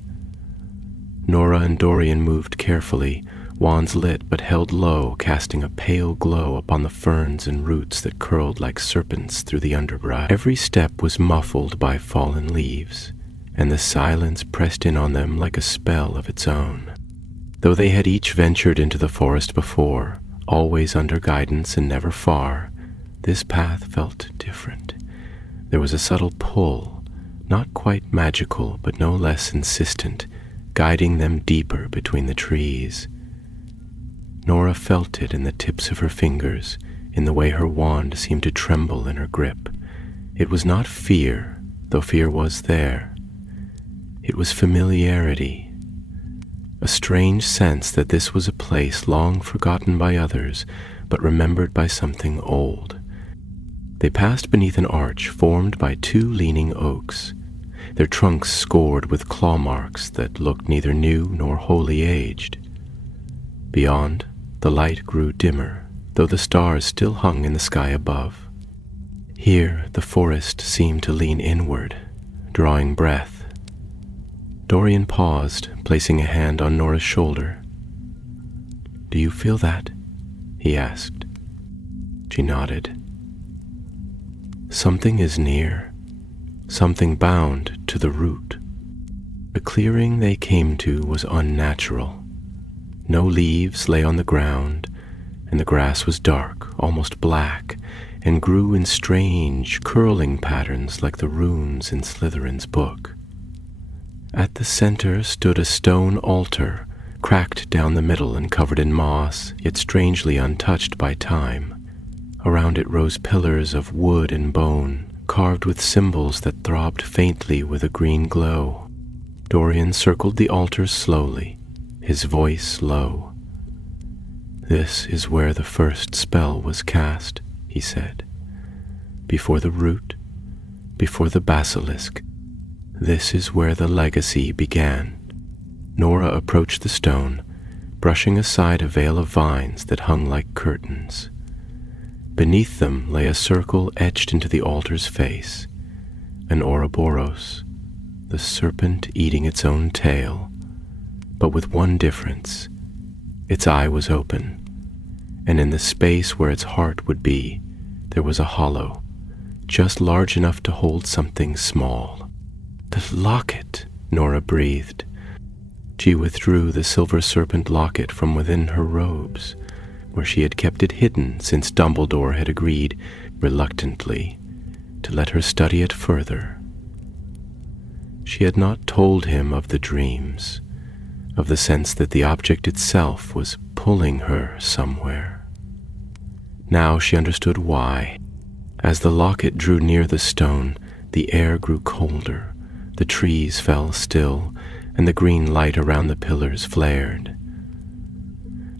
Nora and Dorian moved carefully, wands lit but held low, casting a pale glow upon the ferns and roots that curled like serpents through the underbrush. Every step was muffled by fallen leaves, and the silence pressed in on them like a spell of its own. Though they had each ventured into the forest before, always under guidance and never far, this path felt different. There was a subtle pull, not quite magical but no less insistent, guiding them deeper between the trees. Nora felt it in the tips of her fingers, in the way her wand seemed to tremble in her grip. It was not fear, though fear was there. It was familiarity, a strange sense that this was a place long forgotten by others, but remembered by something old. They passed beneath an arch formed by 2 leaning oaks, their trunks scored with claw marks that looked neither new nor wholly aged. Beyond, the light grew dimmer, though the stars still hung in the sky above. Here, the forest seemed to lean inward, drawing breath. Dorian paused, placing a hand on Nora's shoulder. "Do you feel that?" he asked. She nodded. "Something is near, something bound to the root." The clearing they came to was unnatural. No leaves lay on the ground, and the grass was dark, almost black, and grew in strange, curling patterns like the runes in Slytherin's book. At the center stood a stone altar, cracked down the middle and covered in moss, yet strangely untouched by time. Around it rose pillars of wood and bone, carved with symbols that throbbed faintly with a green glow. Dorian circled the altar slowly, his voice low. "This is where the first spell was cast," he said. "Before the root, before the basilisk. This is where the legacy began." Nora approached the stone, brushing aside a veil of vines that hung like curtains. Beneath them lay a circle etched into the altar's face, an Ouroboros, the serpent eating its own tail, but with one difference. Its eye was open, and in the space where its heart would be, there was a hollow, just large enough to hold something small. "The locket," Nora breathed. She withdrew the silver serpent locket from within her robes, where she had kept it hidden since Dumbledore had agreed, reluctantly, to let her study it further. She had not told him of the dreams, of the sense that the object itself was pulling her somewhere. Now she understood why. As the locket drew near the stone, the air grew colder, the trees fell still, and the green light around the pillars flared.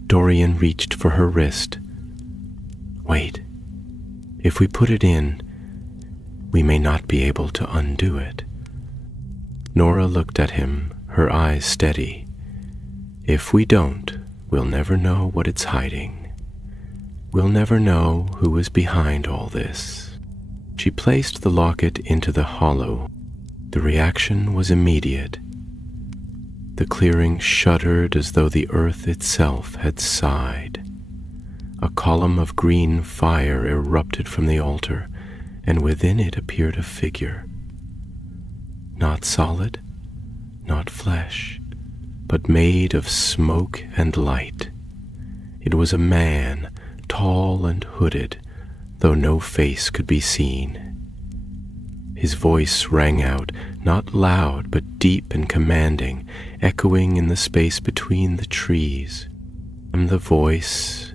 Dorian reached for her wrist. "Wait. If we put it in, we may not be able to undo it." Nora looked at him, her eyes steady. "If we don't, we'll never know what it's hiding. We'll never know who is behind all this." She placed the locket into the hollow. The reaction was immediate. The clearing shuddered as though the earth itself had sighed. A column of green fire erupted from the altar, and within it appeared a figure. Not solid, not flesh, but made of smoke and light. It was a man, tall and hooded, though no face could be seen. His voice rang out, not loud but deep and commanding, echoing in the space between the trees. "I am the voice.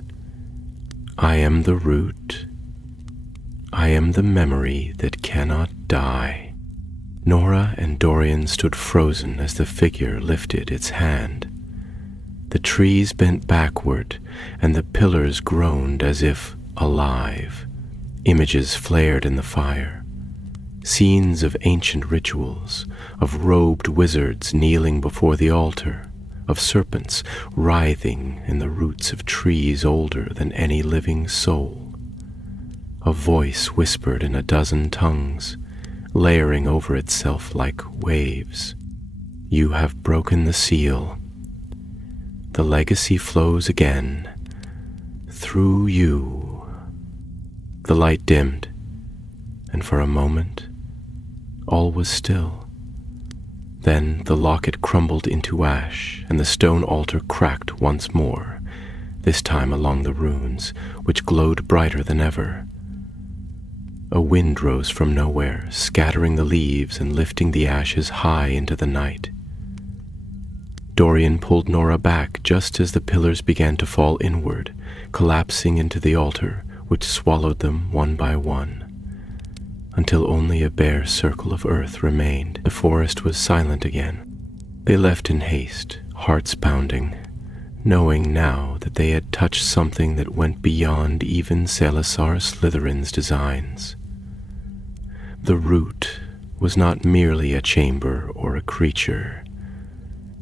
I am the root. I am the memory that cannot die." Nora and Dorian stood frozen as the figure lifted its hand. The trees bent backward, and the pillars groaned as if alive. Images flared in the fire. Scenes of ancient rituals, of robed wizards kneeling before the altar, of serpents writhing in the roots of trees older than any living soul. A voice whispered in a dozen tongues, layering over itself like waves. "You have broken the seal. The legacy flows again. Through you." The light dimmed, and for a moment, all was still. Then the locket crumbled into ash, and the stone altar cracked once more, this time along the runes, which glowed brighter than ever. A wind rose from nowhere, scattering the leaves and lifting the ashes high into the night. Dorian pulled Nora back just as the pillars began to fall inward, collapsing into the altar, which swallowed them one by one, until only a bare circle of earth remained. The forest was silent again. They left in haste, hearts pounding, knowing now that they had touched something that went beyond even Salazar Slytherin's designs. The root was not merely a chamber or a creature.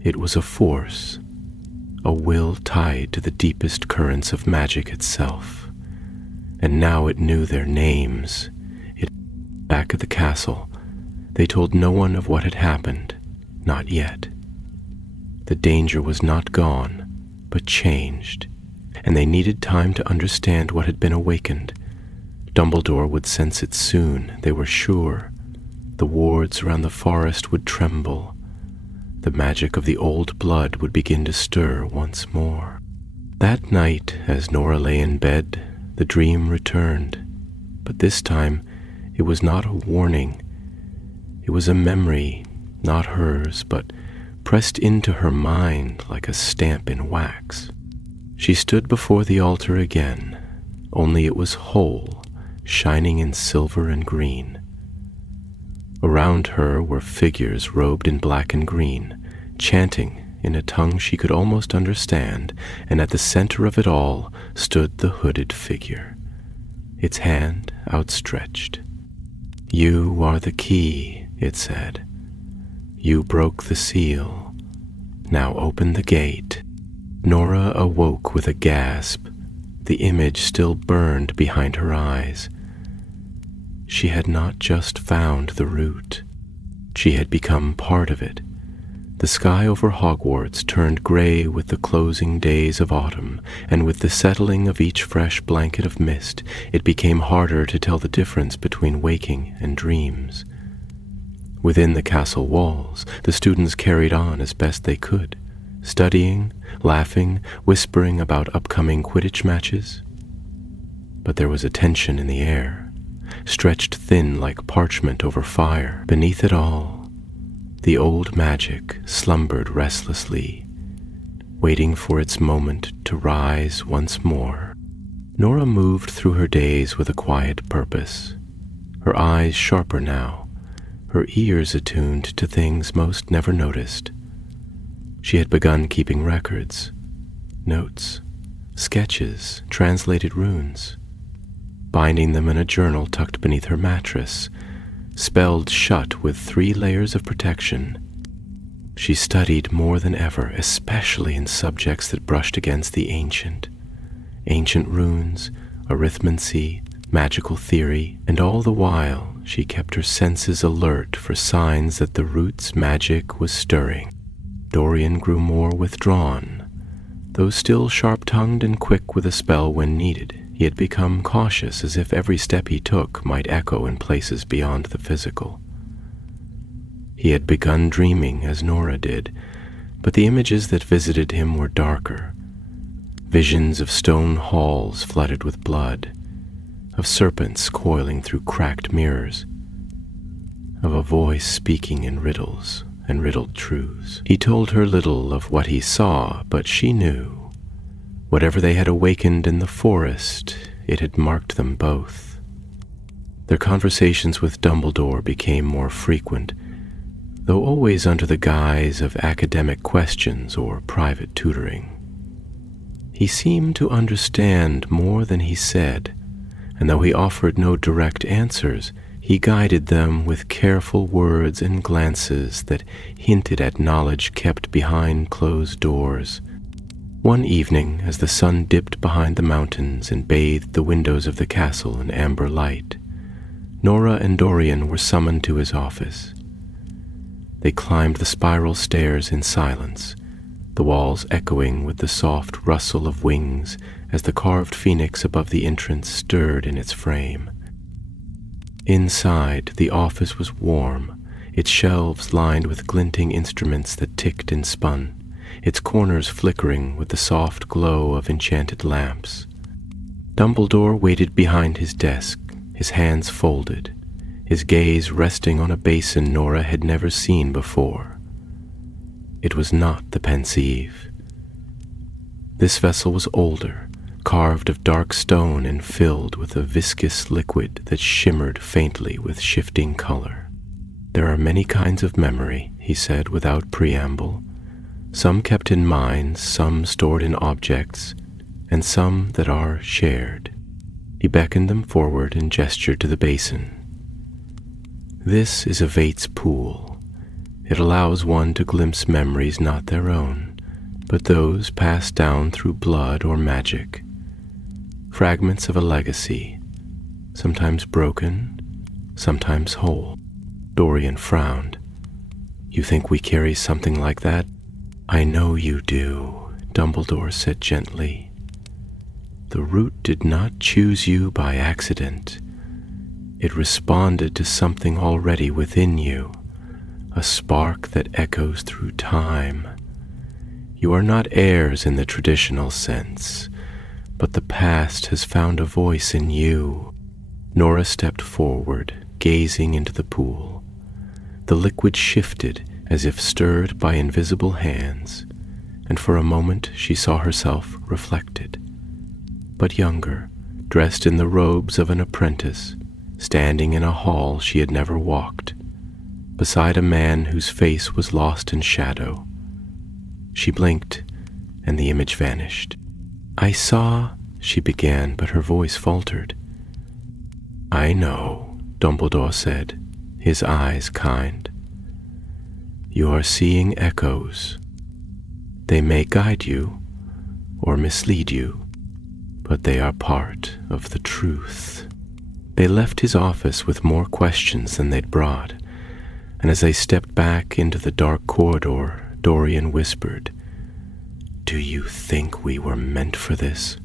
It was a force, a will tied to the deepest currents of magic itself. And now it knew their names. Back at the castle, they told no one of what had happened, not yet. The danger was not gone, but changed, and they needed time to understand what had been awakened. Dumbledore would sense it soon, they were sure. The wards around the forest would tremble. The magic of the old blood would begin to stir once more. That night, as Nora lay in bed, the dream returned, but this time it was not a warning. It was a memory, not hers, but pressed into her mind like a stamp in wax. She stood before the altar again, only it was whole, shining in silver and green. Around her were figures robed in black and green, chanting in a tongue she could almost understand, and at the center of it all stood the hooded figure, its hand outstretched. "You are the key," it said. "You broke the seal. Now open the gate." Nora awoke with a gasp. The image still burned behind her eyes. She had not just found the root. She had become part of it. The sky over Hogwarts turned gray with the closing days of autumn, and with the settling of each fresh blanket of mist, it became harder to tell the difference between waking and dreams. Within the castle walls, the students carried on as best they could, studying, laughing, whispering about upcoming Quidditch matches. But there was a tension in the air, stretched thin like parchment over fire. Beneath it all, the old magic slumbered restlessly, waiting for its moment to rise once more. Nora moved through her days with a quiet purpose, her eyes sharper now, her ears attuned to things most never noticed. She had begun keeping records, notes, sketches, translated runes, binding them in a journal tucked beneath her mattress, spelled shut with 3 layers of protection. She studied more than ever, especially in subjects that brushed against the ancient runes, arithmancy, magical theory, and all the while she kept her senses alert for signs that the root's magic was stirring. Dorian grew more withdrawn. Though still sharp-tongued and quick with a spell when needed, he had become cautious, as if every step he took might echo in places beyond the physical. He had begun dreaming as Nora did, but the images that visited him were darker. Visions of stone halls flooded with blood, of serpents coiling through cracked mirrors, of a voice speaking in riddles and riddled truths. He told her little of what he saw, but she knew. Whatever they had awakened in the forest, it had marked them both. Their conversations with Dumbledore became more frequent, though always under the guise of academic questions or private tutoring. He seemed to understand more than he said, and though he offered no direct answers, he guided them with careful words and glances that hinted at knowledge kept behind closed doors. One evening, as the sun dipped behind the mountains and bathed the windows of the castle in amber light, Nora and Dorian were summoned to his office. They climbed the spiral stairs in silence, the walls echoing with the soft rustle of wings as the carved phoenix above the entrance stirred in its frame. Inside, the office was warm, its shelves lined with glinting instruments that ticked and spun, its corners flickering with the soft glow of enchanted lamps. Dumbledore waited behind his desk, his hands folded, his gaze resting on a basin Nora had never seen before. It was not the Pensieve. This vessel was older, carved of dark stone and filled with a viscous liquid that shimmered faintly with shifting color. "There are many kinds of memory," he said without preamble. "Some kept in minds, some stored in objects, and some that are shared." He beckoned them forward and gestured to the basin. "This is a Vate's pool. It allows one to glimpse memories not their own, but those passed down through blood or magic. Fragments of a legacy, sometimes broken, sometimes whole." Dorian frowned. "You think we carry something like that?" "I know you do," Dumbledore said gently. "The root did not choose you by accident. It responded to something already within you, a spark that echoes through time. You are not heirs in the traditional sense, but the past has found a voice in you." Nora stepped forward, gazing into the pool. The liquid shifted as if stirred by invisible hands, and for a moment she saw herself reflected, but younger, dressed in the robes of an apprentice, standing in a hall she had never walked, beside a man whose face was lost in shadow. She blinked, and the image vanished. "I saw," she began, but her voice faltered. "I know," Dumbledore said, his eyes kind. "You are seeing echoes. They may guide you or mislead you, but they are part of the truth." They left his office with more questions than they'd brought, and as they stepped back into the dark corridor, Dorian whispered, "Do you think we were meant for this?"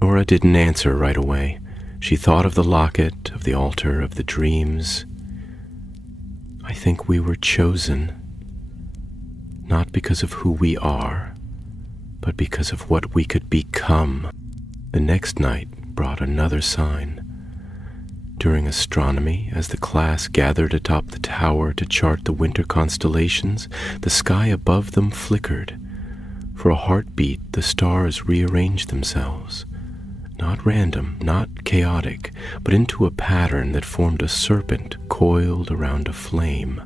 Nora didn't answer right away. She thought of the locket, of the altar, of the dreams. "I think we were chosen, not because of who we are, but because of what we could become. The next night brought another sign. During astronomy, as the class gathered atop the tower to chart the winter constellations, the sky above them flickered. For a heartbeat, the stars rearranged themselves. Not random, not chaotic, but into a pattern that formed a serpent coiled around a flame.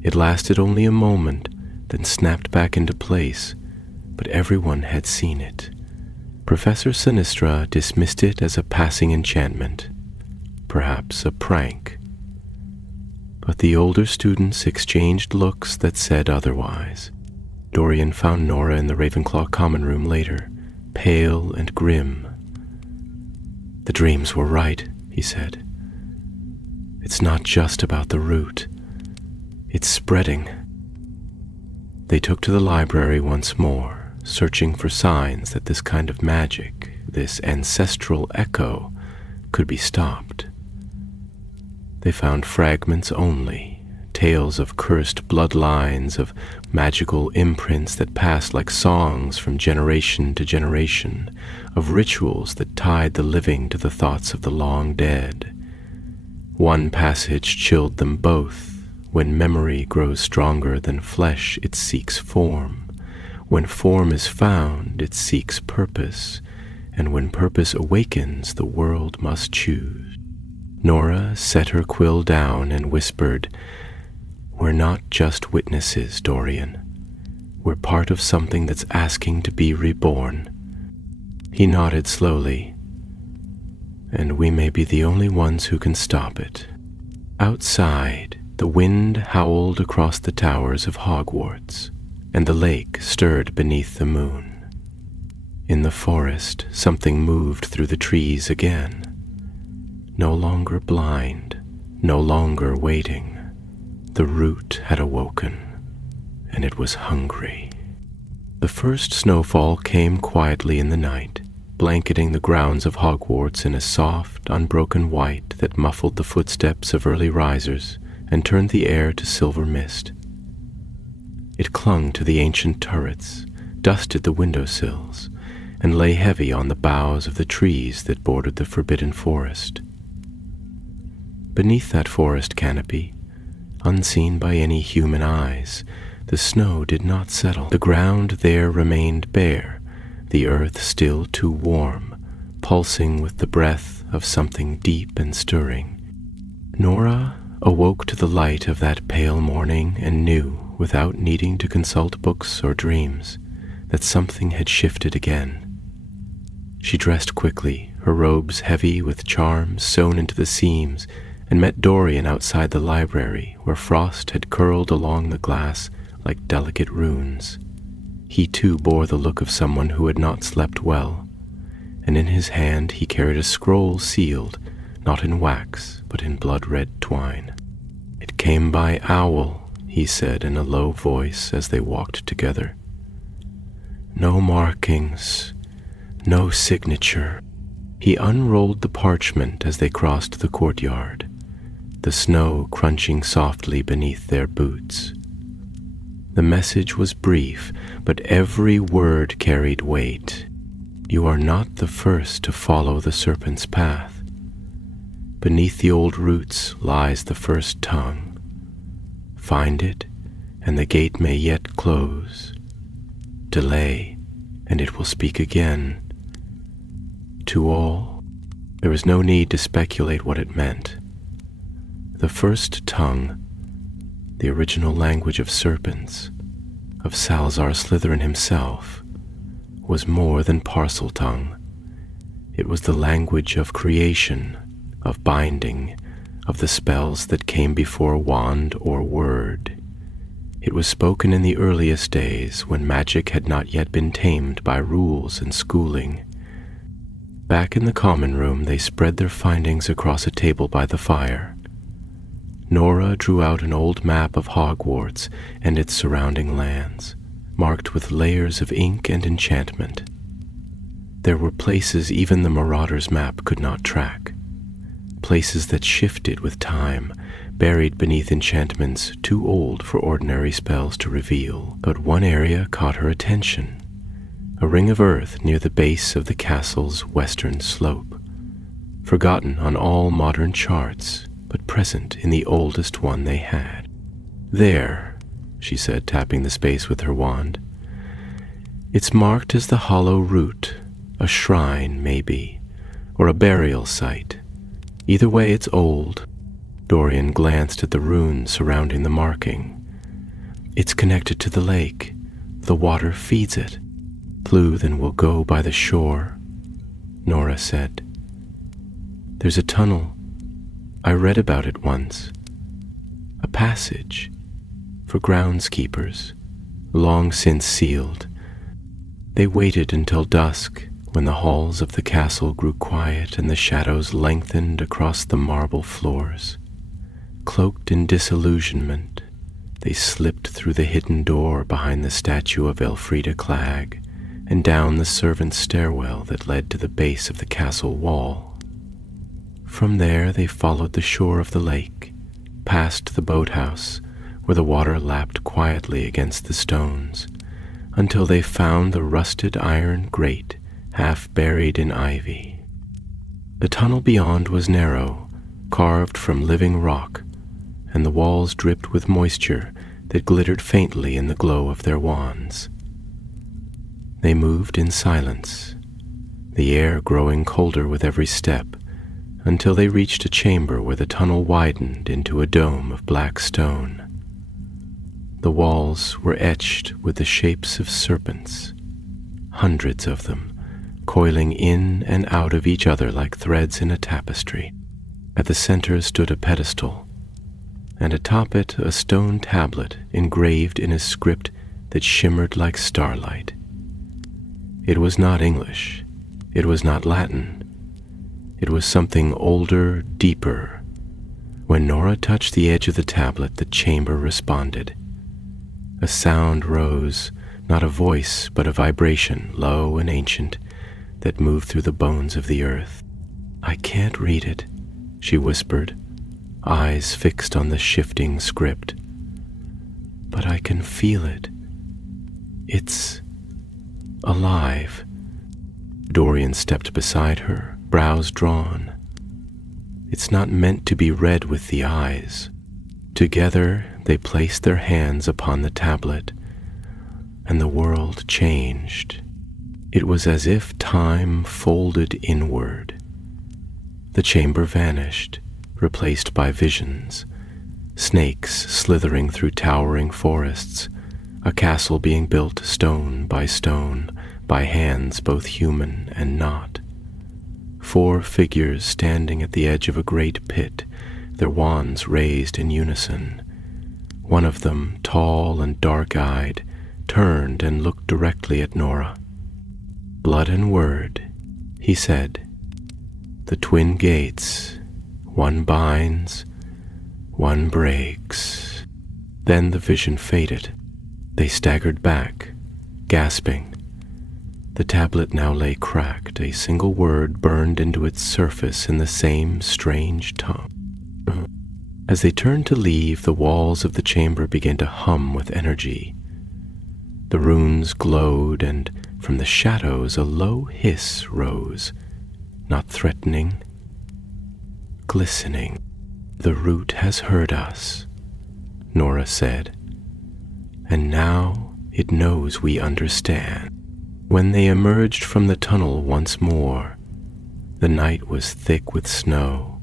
It lasted only a moment, then snapped back into place, but everyone had seen it. Professor Sinistra dismissed it as a passing enchantment, perhaps a prank. But the older students exchanged looks that said otherwise. Dorian found Nora in the Ravenclaw common room later, pale and grim. "The dreams were right," he said. "It's not just about the root. It's spreading." They took to the library once more, searching for signs that this kind of magic, this ancestral echo, could be stopped. They found fragments only, tales of cursed bloodlines, of magical imprints that passed like songs from generation to generation, of rituals that tied the living to the thoughts of the long dead. One passage chilled them both. When memory grows stronger than flesh, it seeks form. When form is found, it seeks purpose. And when purpose awakens, the world must choose. Nora set her quill down and whispered, "We're not just witnesses, Dorian. We're part of something that's asking to be reborn." He nodded slowly. "And we may be the only ones who can stop it." Outside, the wind howled across the towers of Hogwarts, and the lake stirred beneath the moon. In the forest, something moved through the trees again. No longer blind, no longer waiting. The root had awoken, and it was hungry. The first snowfall came quietly in the night, blanketing the grounds of Hogwarts in a soft, unbroken white that muffled the footsteps of early risers and turned the air to silver mist. It clung to the ancient turrets, dusted the windowsills, and lay heavy on the boughs of the trees that bordered the forbidden forest. Beneath that forest canopy, unseen by any human eyes, the snow did not settle. The ground there remained bare, the earth still too warm, pulsing with the breath of something deep and stirring. Nora awoke to the light of that pale morning and knew, without needing to consult books or dreams, that something had shifted again. She dressed quickly, her robes heavy with charms sewn into the seams, and met Dorian outside the library, where frost had curled along the glass like delicate runes. He too bore the look of someone who had not slept well, and in his hand he carried a scroll sealed, not in wax, but in blood-red twine. "It came by owl," he said in a low voice as they walked together. "No markings, no signature." He unrolled the parchment as they crossed the courtyard, the snow crunching softly beneath their boots. The message was brief, but every word carried weight. "You are not the first to follow the serpent's path. Beneath the old roots lies the first tongue. Find it, and the gate may yet close. Delay, and it will speak again. To all, there is no need to speculate what it meant. The first tongue, the original language of serpents, of Salazar Slytherin himself, was more than Parseltongue. It was the language of creation, of binding, of the spells that came before wand or word. It was spoken in the earliest days when magic had not yet been tamed by rules and schooling. Back in the common room, they spread their findings across a table by the fire. Nora drew out an old map of Hogwarts and its surrounding lands, marked with layers of ink and enchantment. There were places even the Marauder's map could not track, places that shifted with time, buried beneath enchantments too old for ordinary spells to reveal. But one area caught her attention, a ring of earth near the base of the castle's western slope, forgotten on all modern charts, but present in the oldest one they had. "There," she said, tapping the space with her wand. "It's marked as the hollow root, a shrine, maybe, or a burial site. Either way, it's old." Dorian glanced at the runes surrounding the marking. "It's connected to the lake. The water feeds it. Clue then will go by the shore," Nora said. "There's a tunnel. I read about it once. A passage for groundskeepers, long since sealed. They waited until dusk, when the halls of the castle grew quiet and the shadows lengthened across the marble floors. Cloaked in disillusionment, they slipped through the hidden door behind the statue of Elfrida Clegg and down the servants' stairwell that led to the base of the castle wall. From there they followed the shore of the lake, past the boathouse, where the water lapped quietly against the stones, until they found the rusted iron grate half buried in ivy. The tunnel beyond was narrow, carved from living rock, and the walls dripped with moisture that glittered faintly in the glow of their wands. They moved in silence, the air growing colder with every step, until they reached a chamber where the tunnel widened into a dome of black stone. The walls were etched with the shapes of serpents, hundreds of them, coiling in and out of each other like threads in a tapestry. At the center stood a pedestal, and atop it a stone tablet engraved in a script that shimmered like starlight. It was not English. It was not Latin. It was something older, deeper. When Nora touched the edge of the tablet, the chamber responded. A sound rose, not a voice, but a vibration, low and ancient, that moved through the bones of the earth. "I can't read it," she whispered, eyes fixed on the shifting script. "But I can feel it. It's alive." Dorian stepped beside her, brows drawn. "It's not meant to be read with the eyes." Together they placed their hands upon the tablet, and the world changed. It was as if time folded inward. The chamber vanished, replaced by visions, snakes slithering through towering forests, a castle being built stone, by hands both human and not. 4 figures standing at the edge of a great pit, their wands raised in unison. One of them, tall and dark-eyed, turned and looked directly at Nora. "Blood and word," he said. "The twin gates, one binds, one breaks." Then the vision faded. They staggered back, gasping. The tablet now lay cracked, a single word burned into its surface in the same strange tongue. As they turned to leave, the walls of the chamber began to hum with energy. The runes glowed, and from the shadows a low hiss rose, not threatening, glistening. "The root has heard us," Nora said, "and now it knows we understand." When they emerged from the tunnel once more, the night was thick with snow,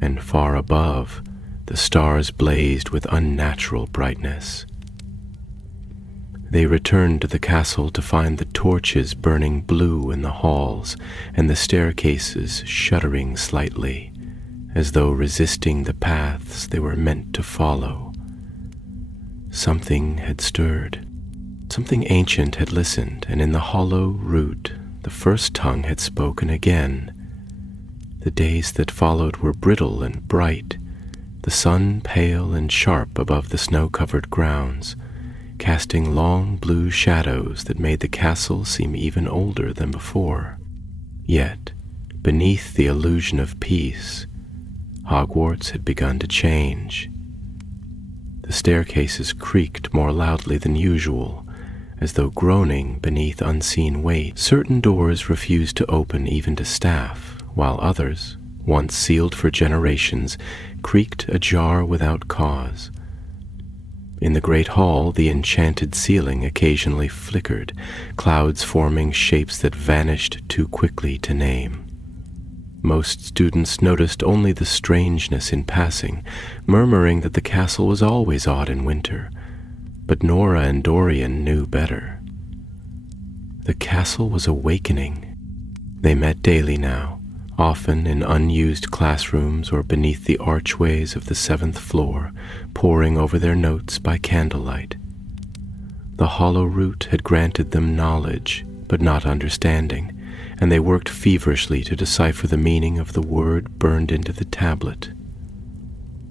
and far above, the stars blazed with unnatural brightness. They returned to the castle to find the torches burning blue in the halls and the staircases shuddering slightly, as though resisting the paths they were meant to follow. Something had stirred. Something ancient had listened, and in the hollow root, the first tongue had spoken again. The days that followed were brittle and bright, the sun pale and sharp above the snow-covered grounds, casting long blue shadows that made the castle seem even older than before. Yet, beneath the illusion of peace, Hogwarts had begun to change. The staircases creaked more loudly than usual, as though groaning beneath unseen weight. Certain doors refused to open even to staff, while others, once sealed for generations, creaked ajar without cause. In the great hall, the enchanted ceiling occasionally flickered, clouds forming shapes that vanished too quickly to name. Most students noticed only the strangeness in passing, murmuring that the castle was always odd in winter. But Nora and Dorian knew better. The castle was awakening. They met daily now, often in unused classrooms or beneath the archways of the 7th floor, poring over their notes by candlelight. The hollow root had granted them knowledge, but not understanding, and they worked feverishly to decipher the meaning of the word burned into the tablet.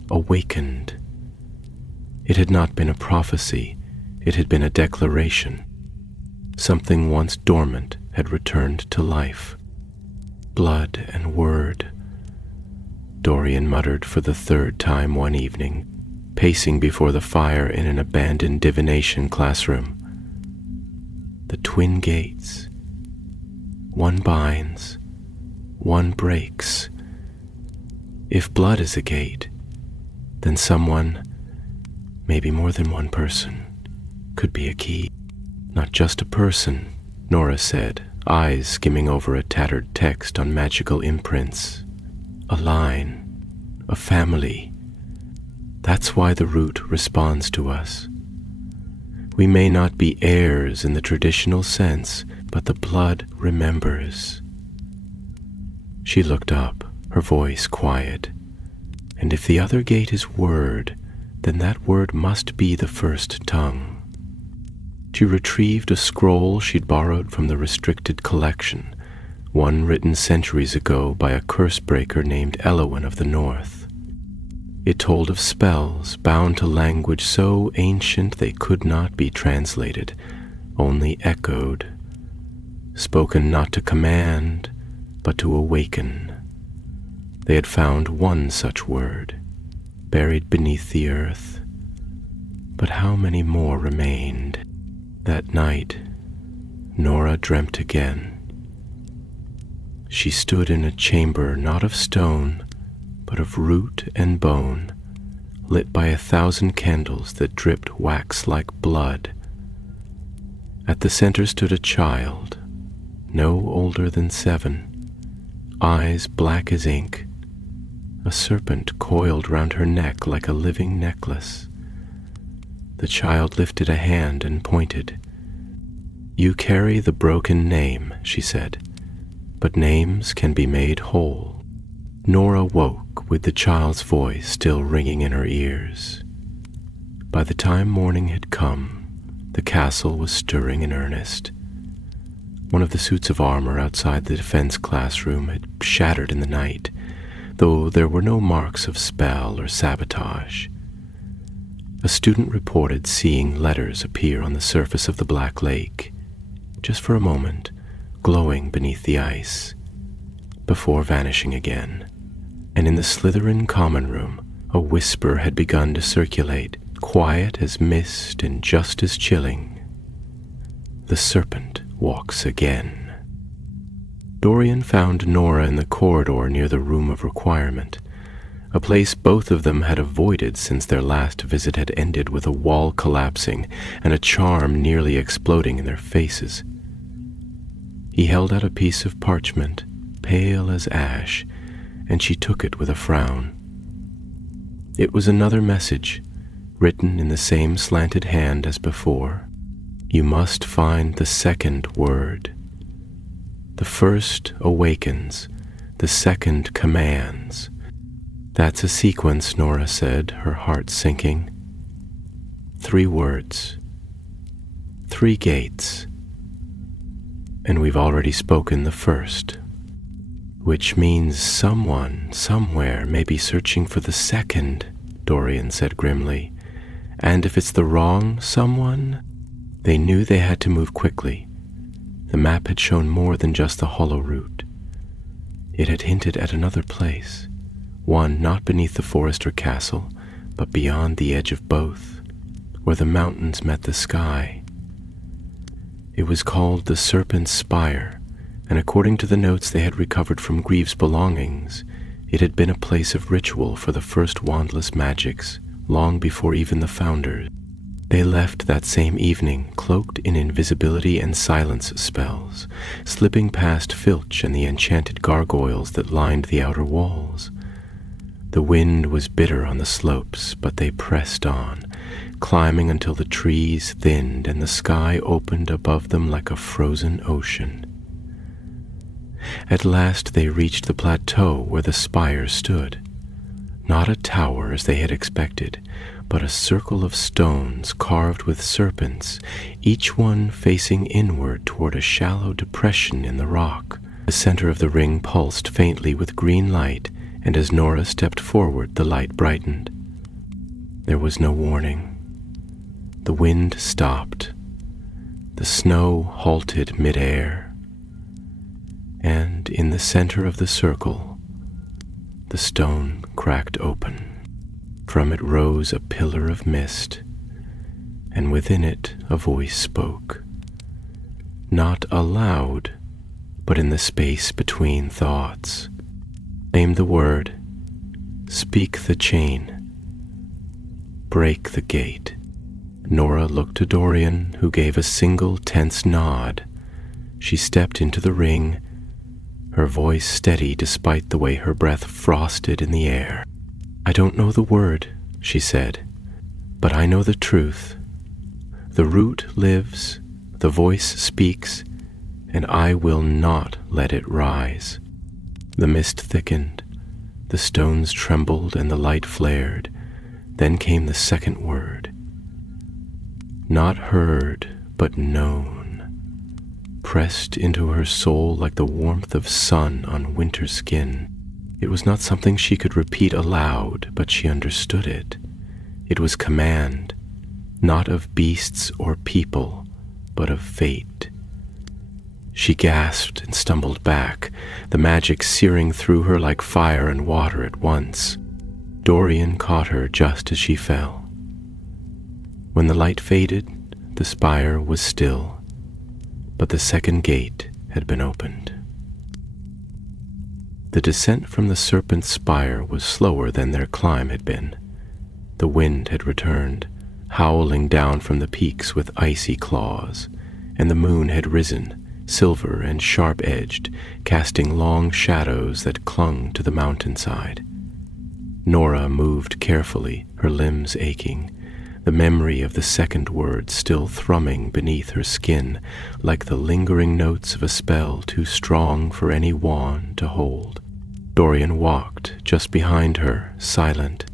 Awakened. It had not been a prophecy, it had been a declaration. Something once dormant had returned to life. Blood and word. Dorian muttered for the 3rd time one evening, pacing before the fire in an abandoned divination classroom. The twin gates. One binds, one breaks. If blood is a gate, then someone, maybe more than one person, could be a key. Not just a person, Nora said, eyes skimming over a tattered text on magical imprints. A line, a family. That's why the root responds to us. We may not be heirs in the traditional sense, but the blood remembers. She looked up, her voice quiet. And if the other gate is word, then that word must be the first tongue. She retrieved a scroll she'd borrowed from the restricted collection, one written centuries ago by a curse-breaker named Elowin of the North. It told of spells bound to language so ancient they could not be translated, only echoed, spoken not to command, but to awaken. They had found one such word, buried beneath the earth. But how many more remained? That night, Nora dreamt again. She stood in a chamber not of stone, but of root and bone, lit by 1,000 candles that dripped wax like blood. At the center stood a child, no older than 7, eyes black as ink, a serpent coiled round her neck like a living necklace. The child lifted a hand and pointed. "You carry the broken name," she said, "but names can be made whole." Nora woke with the child's voice still ringing in her ears. By the time morning had come, the castle was stirring in earnest. One of the suits of armor outside the defense classroom had shattered in the night, though there were no marks of spell or sabotage. A student reported seeing letters appear on the surface of the Black Lake, just for a moment, glowing beneath the ice, before vanishing again. And in the Slytherin common room, a whisper had begun to circulate, quiet as mist and just as chilling. The serpent walks again. Dorian found Nora in the corridor near the room of requirement, a place both of them had avoided since their last visit had ended with a wall collapsing and a charm nearly exploding in their faces. He held out a piece of parchment, pale as ash, and she took it with a frown. It was another message, written in the same slanted hand as before. You must find the second word. The first awakens, the second commands. That's a sequence, Nora said, her heart sinking. 3 words. 3 gates. And we've already spoken the first. Which means someone, somewhere, may be searching for the second, Dorian said grimly. And if it's the wrong someone, they knew they had to move quickly. The map had shown more than just the hollow route. It had hinted at another place, one not beneath the forest or castle, but beyond the edge of both, where the mountains met the sky. It was called the Serpent's Spire, and according to the notes they had recovered from Grieve's belongings, it had been a place of ritual for the first wandless magics, long before even the founders. They left that same evening, cloaked in invisibility and silence spells, slipping past Filch and the enchanted gargoyles that lined the outer walls. The wind was bitter on the slopes, but they pressed on, climbing until the trees thinned and the sky opened above them like a frozen ocean. At last they reached the plateau where the spire stood. Not a tower as they had expected, but a circle of stones carved with serpents, each one facing inward toward a shallow depression in the rock. The center of the ring pulsed faintly with green light, and as Nora stepped forward, the light brightened. There was no warning. The wind stopped. The snow halted mid-air. And in the center of the circle, the stone cracked open. From it rose a pillar of mist, and within it a voice spoke. Not aloud, but in the space between thoughts. Name the word, speak the chain, break the gate. Nora looked to Dorian, who gave a single tense nod. She stepped into the ring, her voice steady despite the way her breath frosted in the air. I don't know the word, she said, but I know the truth. The root lives, the voice speaks, and I will not let it rise. The mist thickened, the stones trembled, and the light flared. Then came the second word. Not heard, but known, pressed into her soul like the warmth of sun on winter skin. It was not something she could repeat aloud, but she understood it. It was command, not of beasts or people, but of fate. She gasped and stumbled back, the magic searing through her like fire and water at once. Dorian caught her just as she fell. When the light faded, the spire was still, but the second gate had been opened. The descent from the Serpent's Spire was slower than their climb had been. The wind had returned, howling down from the peaks with icy claws, and the moon had risen, silver and sharp-edged, casting long shadows that clung to the mountainside. Nora moved carefully, her limbs aching, the memory of the second word still thrumming beneath her skin like the lingering notes of a spell too strong for any wand to hold. Dorian walked just behind her, silent,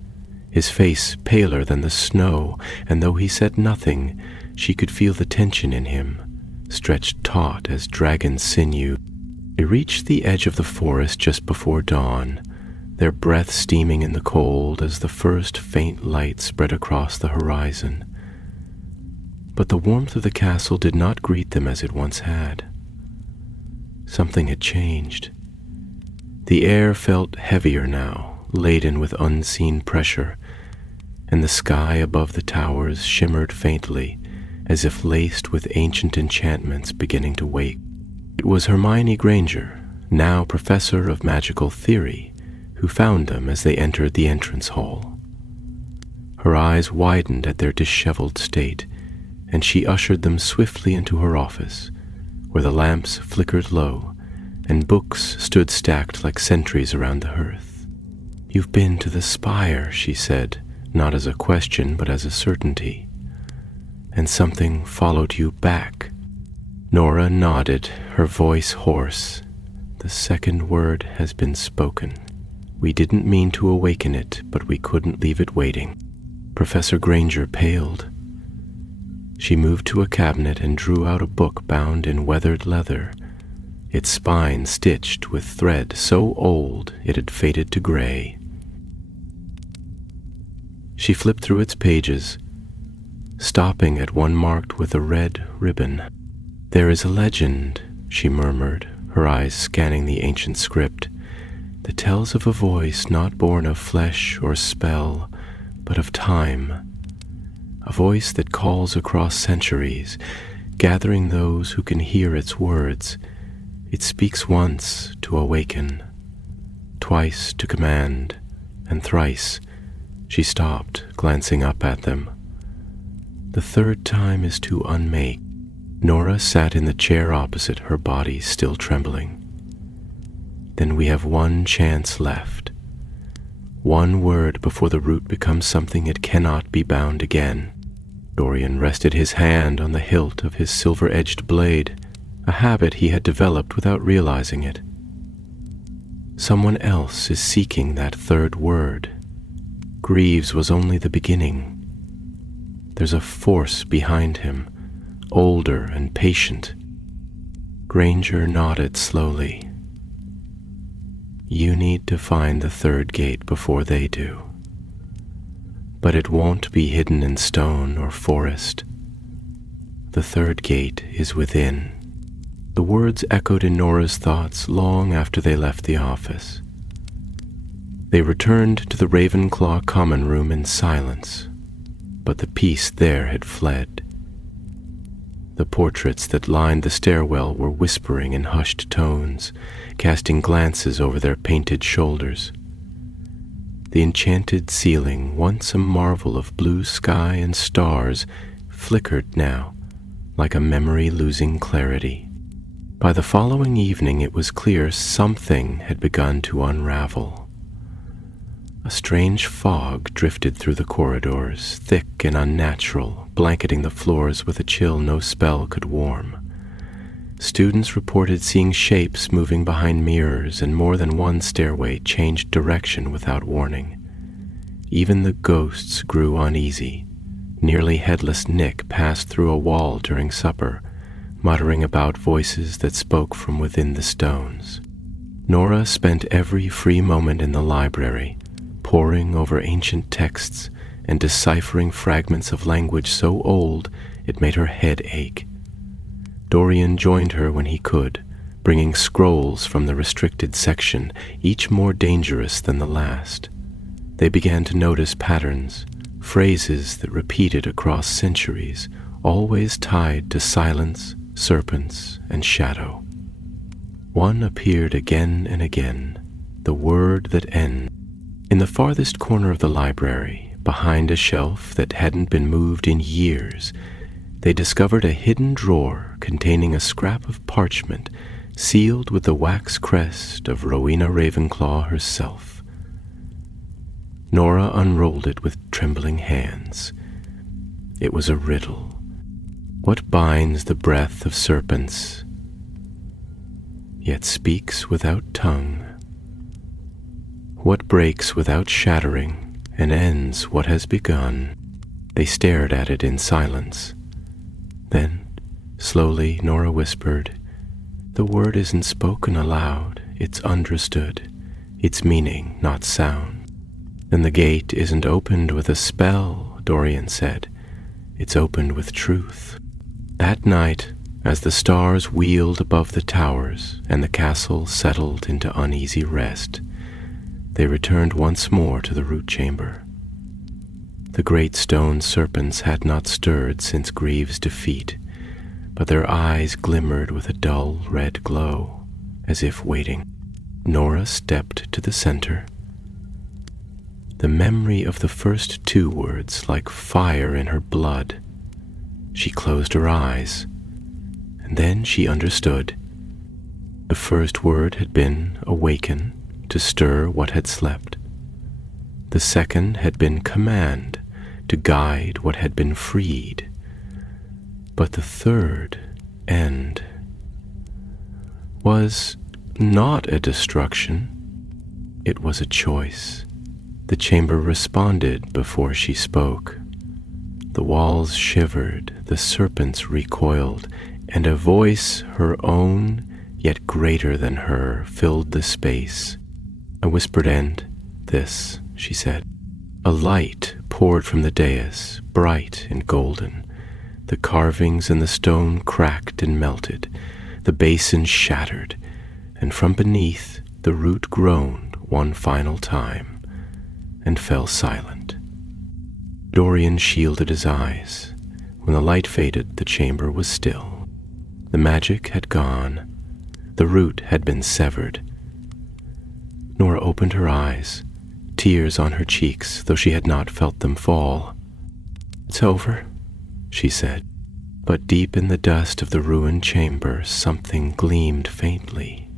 his face paler than the snow, and though he said nothing, she could feel the tension in him, stretched taut as dragon sinew. They reached the edge of the forest just before dawn, their breath steaming in the cold as the first faint light spread across the horizon. But the warmth of the castle did not greet them as it once had. Something had changed. The air felt heavier now, laden with unseen pressure, and the sky above the towers shimmered faintly, as if laced with ancient enchantments beginning to wake. It was Hermione Granger, now professor of magical theory, who found them as they entered the entrance hall. Her eyes widened at their disheveled state, and she ushered them swiftly into her office, where the lamps flickered low, and books stood stacked like sentries around the hearth. "You've been to the spire," she said, not as a question but as a certainty. "And something followed you back." Nora nodded, her voice hoarse. "The second word has been spoken. We didn't mean to awaken it, but we couldn't leave it waiting." Professor Granger paled. She moved to a cabinet and drew out a book bound in weathered leather, its spine stitched with thread so old it had faded to gray. She flipped through its pages, stopping at one marked with a red ribbon. "There is a legend," she murmured, her eyes scanning the ancient script, "that tells of a voice not born of flesh or spell, but of time, a voice that calls across centuries, gathering those who can hear its words. It speaks once to awaken, twice to command, and thrice. She stopped, glancing up at them. The third time is to unmake. Nora sat in the chair opposite, her body still trembling. Then we have one chance left. One word before the root becomes something it cannot be bound again. Dorian rested his hand on the hilt of his silver-edged blade, a habit he had developed without realizing it. Someone else is seeking that third word. Greaves was only the beginning. There's a force behind him, older and patient. Granger nodded slowly. You need to find the third gate before they do. But it won't be hidden in stone or forest. The third gate is within. The words echoed in Nora's thoughts long after they left the office. They returned to the Ravenclaw common room in silence, but the peace there had fled. The portraits that lined the stairwell were whispering in hushed tones, casting glances over their painted shoulders. The enchanted ceiling, once a marvel of blue sky and stars, flickered now, like a memory losing clarity. By the following evening it was clear something had begun to unravel. A strange fog drifted through the corridors, thick and unnatural, blanketing the floors with a chill no spell could warm. Students reported seeing shapes moving behind mirrors, and more than one stairway changed direction without warning. Even the ghosts grew uneasy. Nearly headless Nick passed through a wall during supper, muttering about voices that spoke from within the stones. Nora spent every free moment in the library, poring over ancient texts and deciphering fragments of language so old it made her head ache. Dorian joined her when he could, bringing scrolls from the restricted section, each more dangerous than the last. They began to notice patterns, phrases that repeated across centuries, always tied to silence, serpents, and shadow. One appeared again and again, the word that ends. In the farthest corner of the library, behind a shelf that hadn't been moved in years, they discovered a hidden drawer containing a scrap of parchment sealed with the wax crest of Rowena Ravenclaw herself. Nora unrolled it with trembling hands. It was a riddle. What binds the breath of serpents, yet speaks without tongue? What breaks without shattering and ends what has begun? They stared at it in silence. Then, slowly, Nora whispered, "The word isn't spoken aloud, it's understood. It's meaning, not sound." "Then the gate isn't opened with a spell," Dorian said. "It's opened with truth." That night, as the stars wheeled above the towers and the castle settled into uneasy rest, they returned once more to the root chamber. The great stone serpents had not stirred since Greaves' defeat, but their eyes glimmered with a dull red glow, as if waiting. Nora stepped to the center. The memory of the first two words like fire in her blood. She closed her eyes, and then she understood. The first word had been awaken, to stir what had slept. The second had been command, to guide what had been freed. But the third, end, was not a destruction. It was a choice. The chamber responded before she spoke. The walls shivered, the serpents recoiled, and a voice, her own, yet greater than her, filled the space. A whispered end. "This," she said. A light poured from the dais, bright and golden. The carvings in the stone cracked and melted. The basin shattered, and from beneath the root groaned one final time and fell silent. Dorian shielded his eyes. When the light faded, the chamber was still. The magic had gone. The root had been severed. Nora opened her eyes, tears on her cheeks, though she had not felt them fall. "It's over," she said. But deep in the dust of the ruined chamber, something gleamed faintly.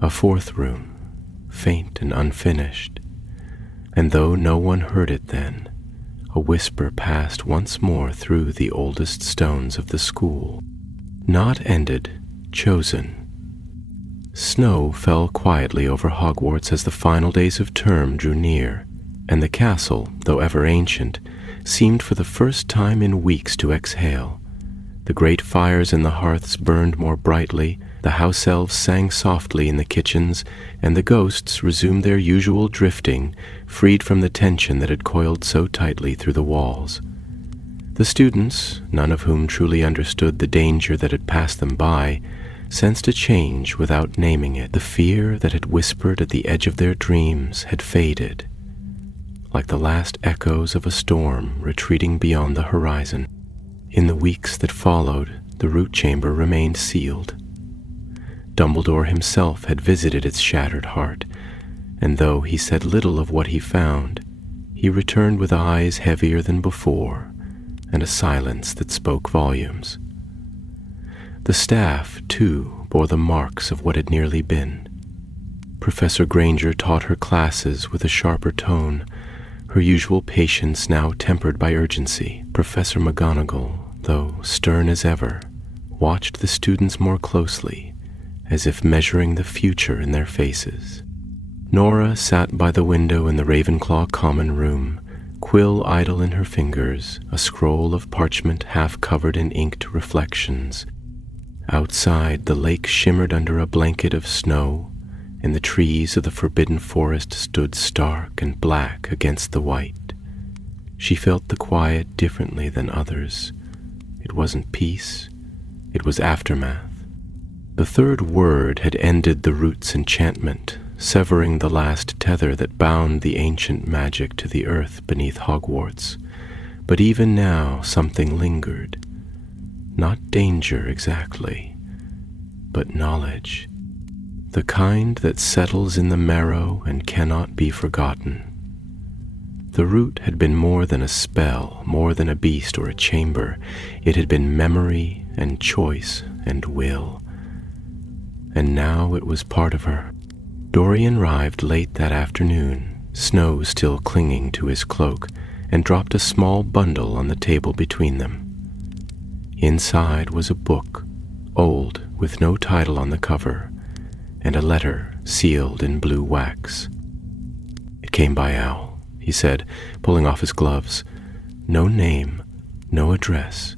A fourth room, faint and unfinished, and though no one heard it then, a whisper passed once more through the oldest stones of the school. Not ended, chosen. Snow fell quietly over Hogwarts as the final days of term drew near, and the castle, though ever ancient, seemed for the first time in weeks to exhale. The great fires in the hearths burned more brightly, the house elves sang softly in the kitchens, and the ghosts resumed their usual drifting, freed from the tension that had coiled so tightly through the walls. The students, none of whom truly understood the danger that had passed them by, sensed a change without naming it. The fear that had whispered at the edge of their dreams had faded, like the last echoes of a storm retreating beyond the horizon. In the weeks that followed, the root chamber remained sealed. Dumbledore himself had visited its shattered heart, and though he said little of what he found, he returned with eyes heavier than before, and a silence that spoke volumes. The staff, too, bore the marks of what had nearly been. Professor Granger taught her classes with a sharper tone, her usual patience now tempered by urgency. Professor McGonagall, though stern as ever, watched the students more closely, as if measuring the future in their faces. Nora sat by the window in the Ravenclaw common room, quill idle in her fingers, a scroll of parchment half covered in inked reflections. Outside, the lake shimmered under a blanket of snow, and the trees of the forbidden forest stood stark and black against the white. She felt the quiet differently than others. It wasn't peace, it was aftermath. The third word had ended the root's enchantment, severing the last tether that bound the ancient magic to the earth beneath Hogwarts. But even now something lingered. Not danger exactly, but knowledge. The kind that settles in the marrow and cannot be forgotten. The root had been more than a spell, more than a beast or a chamber. It had been memory and choice and will. And now it was part of her. Dorian arrived late that afternoon, snow still clinging to his cloak, and dropped a small bundle on the table between them. Inside was a book, old, with no title on the cover, and a letter sealed in blue wax. "It came by owl," he said, pulling off his gloves. "No name, no address,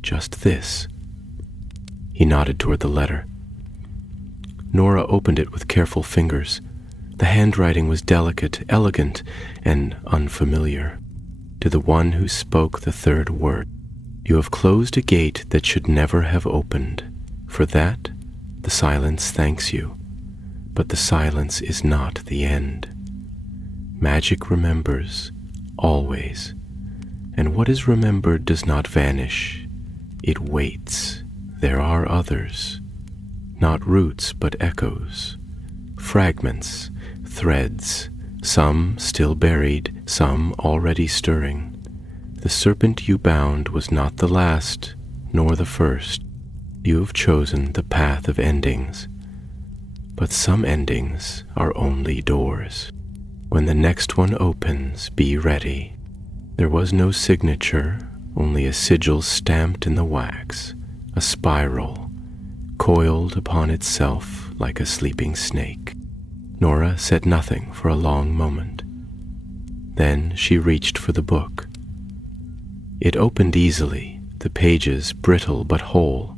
just this." He nodded toward the letter. Nora opened it with careful fingers. The handwriting was delicate, elegant, and unfamiliar. To the one who spoke the third word. "You have closed a gate that should never have opened. For that, the silence thanks you. But the silence is not the end. Magic remembers, always. And what is remembered does not vanish. It waits. There are others. Not roots, but echoes. Fragments, threads, some still buried, some already stirring. The serpent you bound was not the last, nor the first. You have chosen the path of endings. But some endings are only doors. When the next one opens, be ready." There was no signature, only a sigil stamped in the wax, a spiral, coiled upon itself like a sleeping snake. Nora said nothing for a long moment. Then she reached for the book. It opened easily, the pages brittle but whole,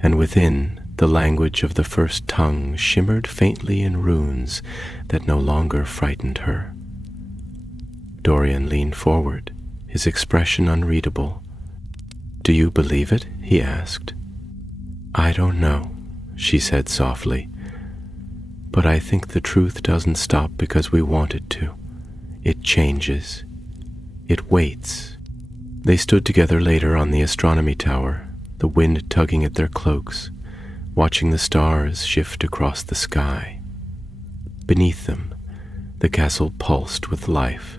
and within, the language of the first tongue shimmered faintly in runes that no longer frightened her. Dorian leaned forward, his expression unreadable. "Do you believe it?" he asked. "I don't know," she said softly. "But I think the truth doesn't stop because we want it to. It changes. It waits. They stood together later on the astronomy tower, the wind tugging at their cloaks, watching the stars shift across the sky. Beneath them, the castle pulsed with life,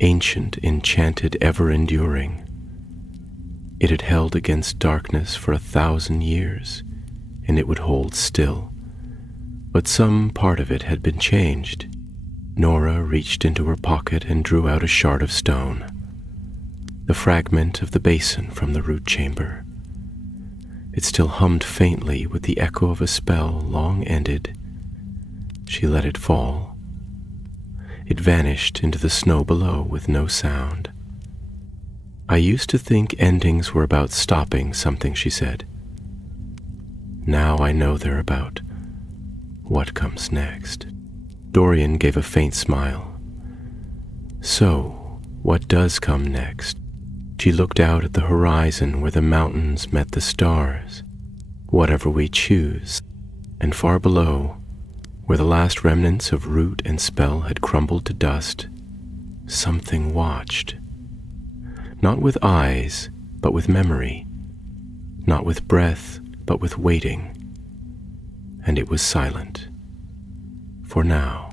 ancient, enchanted, ever-enduring. It had held against darkness for 1,000 years, and it would hold still. But some part of it had been changed. Nora reached into her pocket and drew out a shard of stone, the fragment of the basin from the root chamber. It still hummed faintly with the echo of a spell long ended. She let it fall. It vanished into the snow below with no sound. "I used to think endings were about stopping something," she said. "Now I know they're about what comes next." Dorian gave a faint smile. "So, what does come next?" She looked out at the horizon where the mountains met the stars. "Whatever we choose," and far below, where the last remnants of root and spell had crumbled to dust, something watched. Not with eyes, but with memory. Not with breath, but with waiting. And it was silent. For now.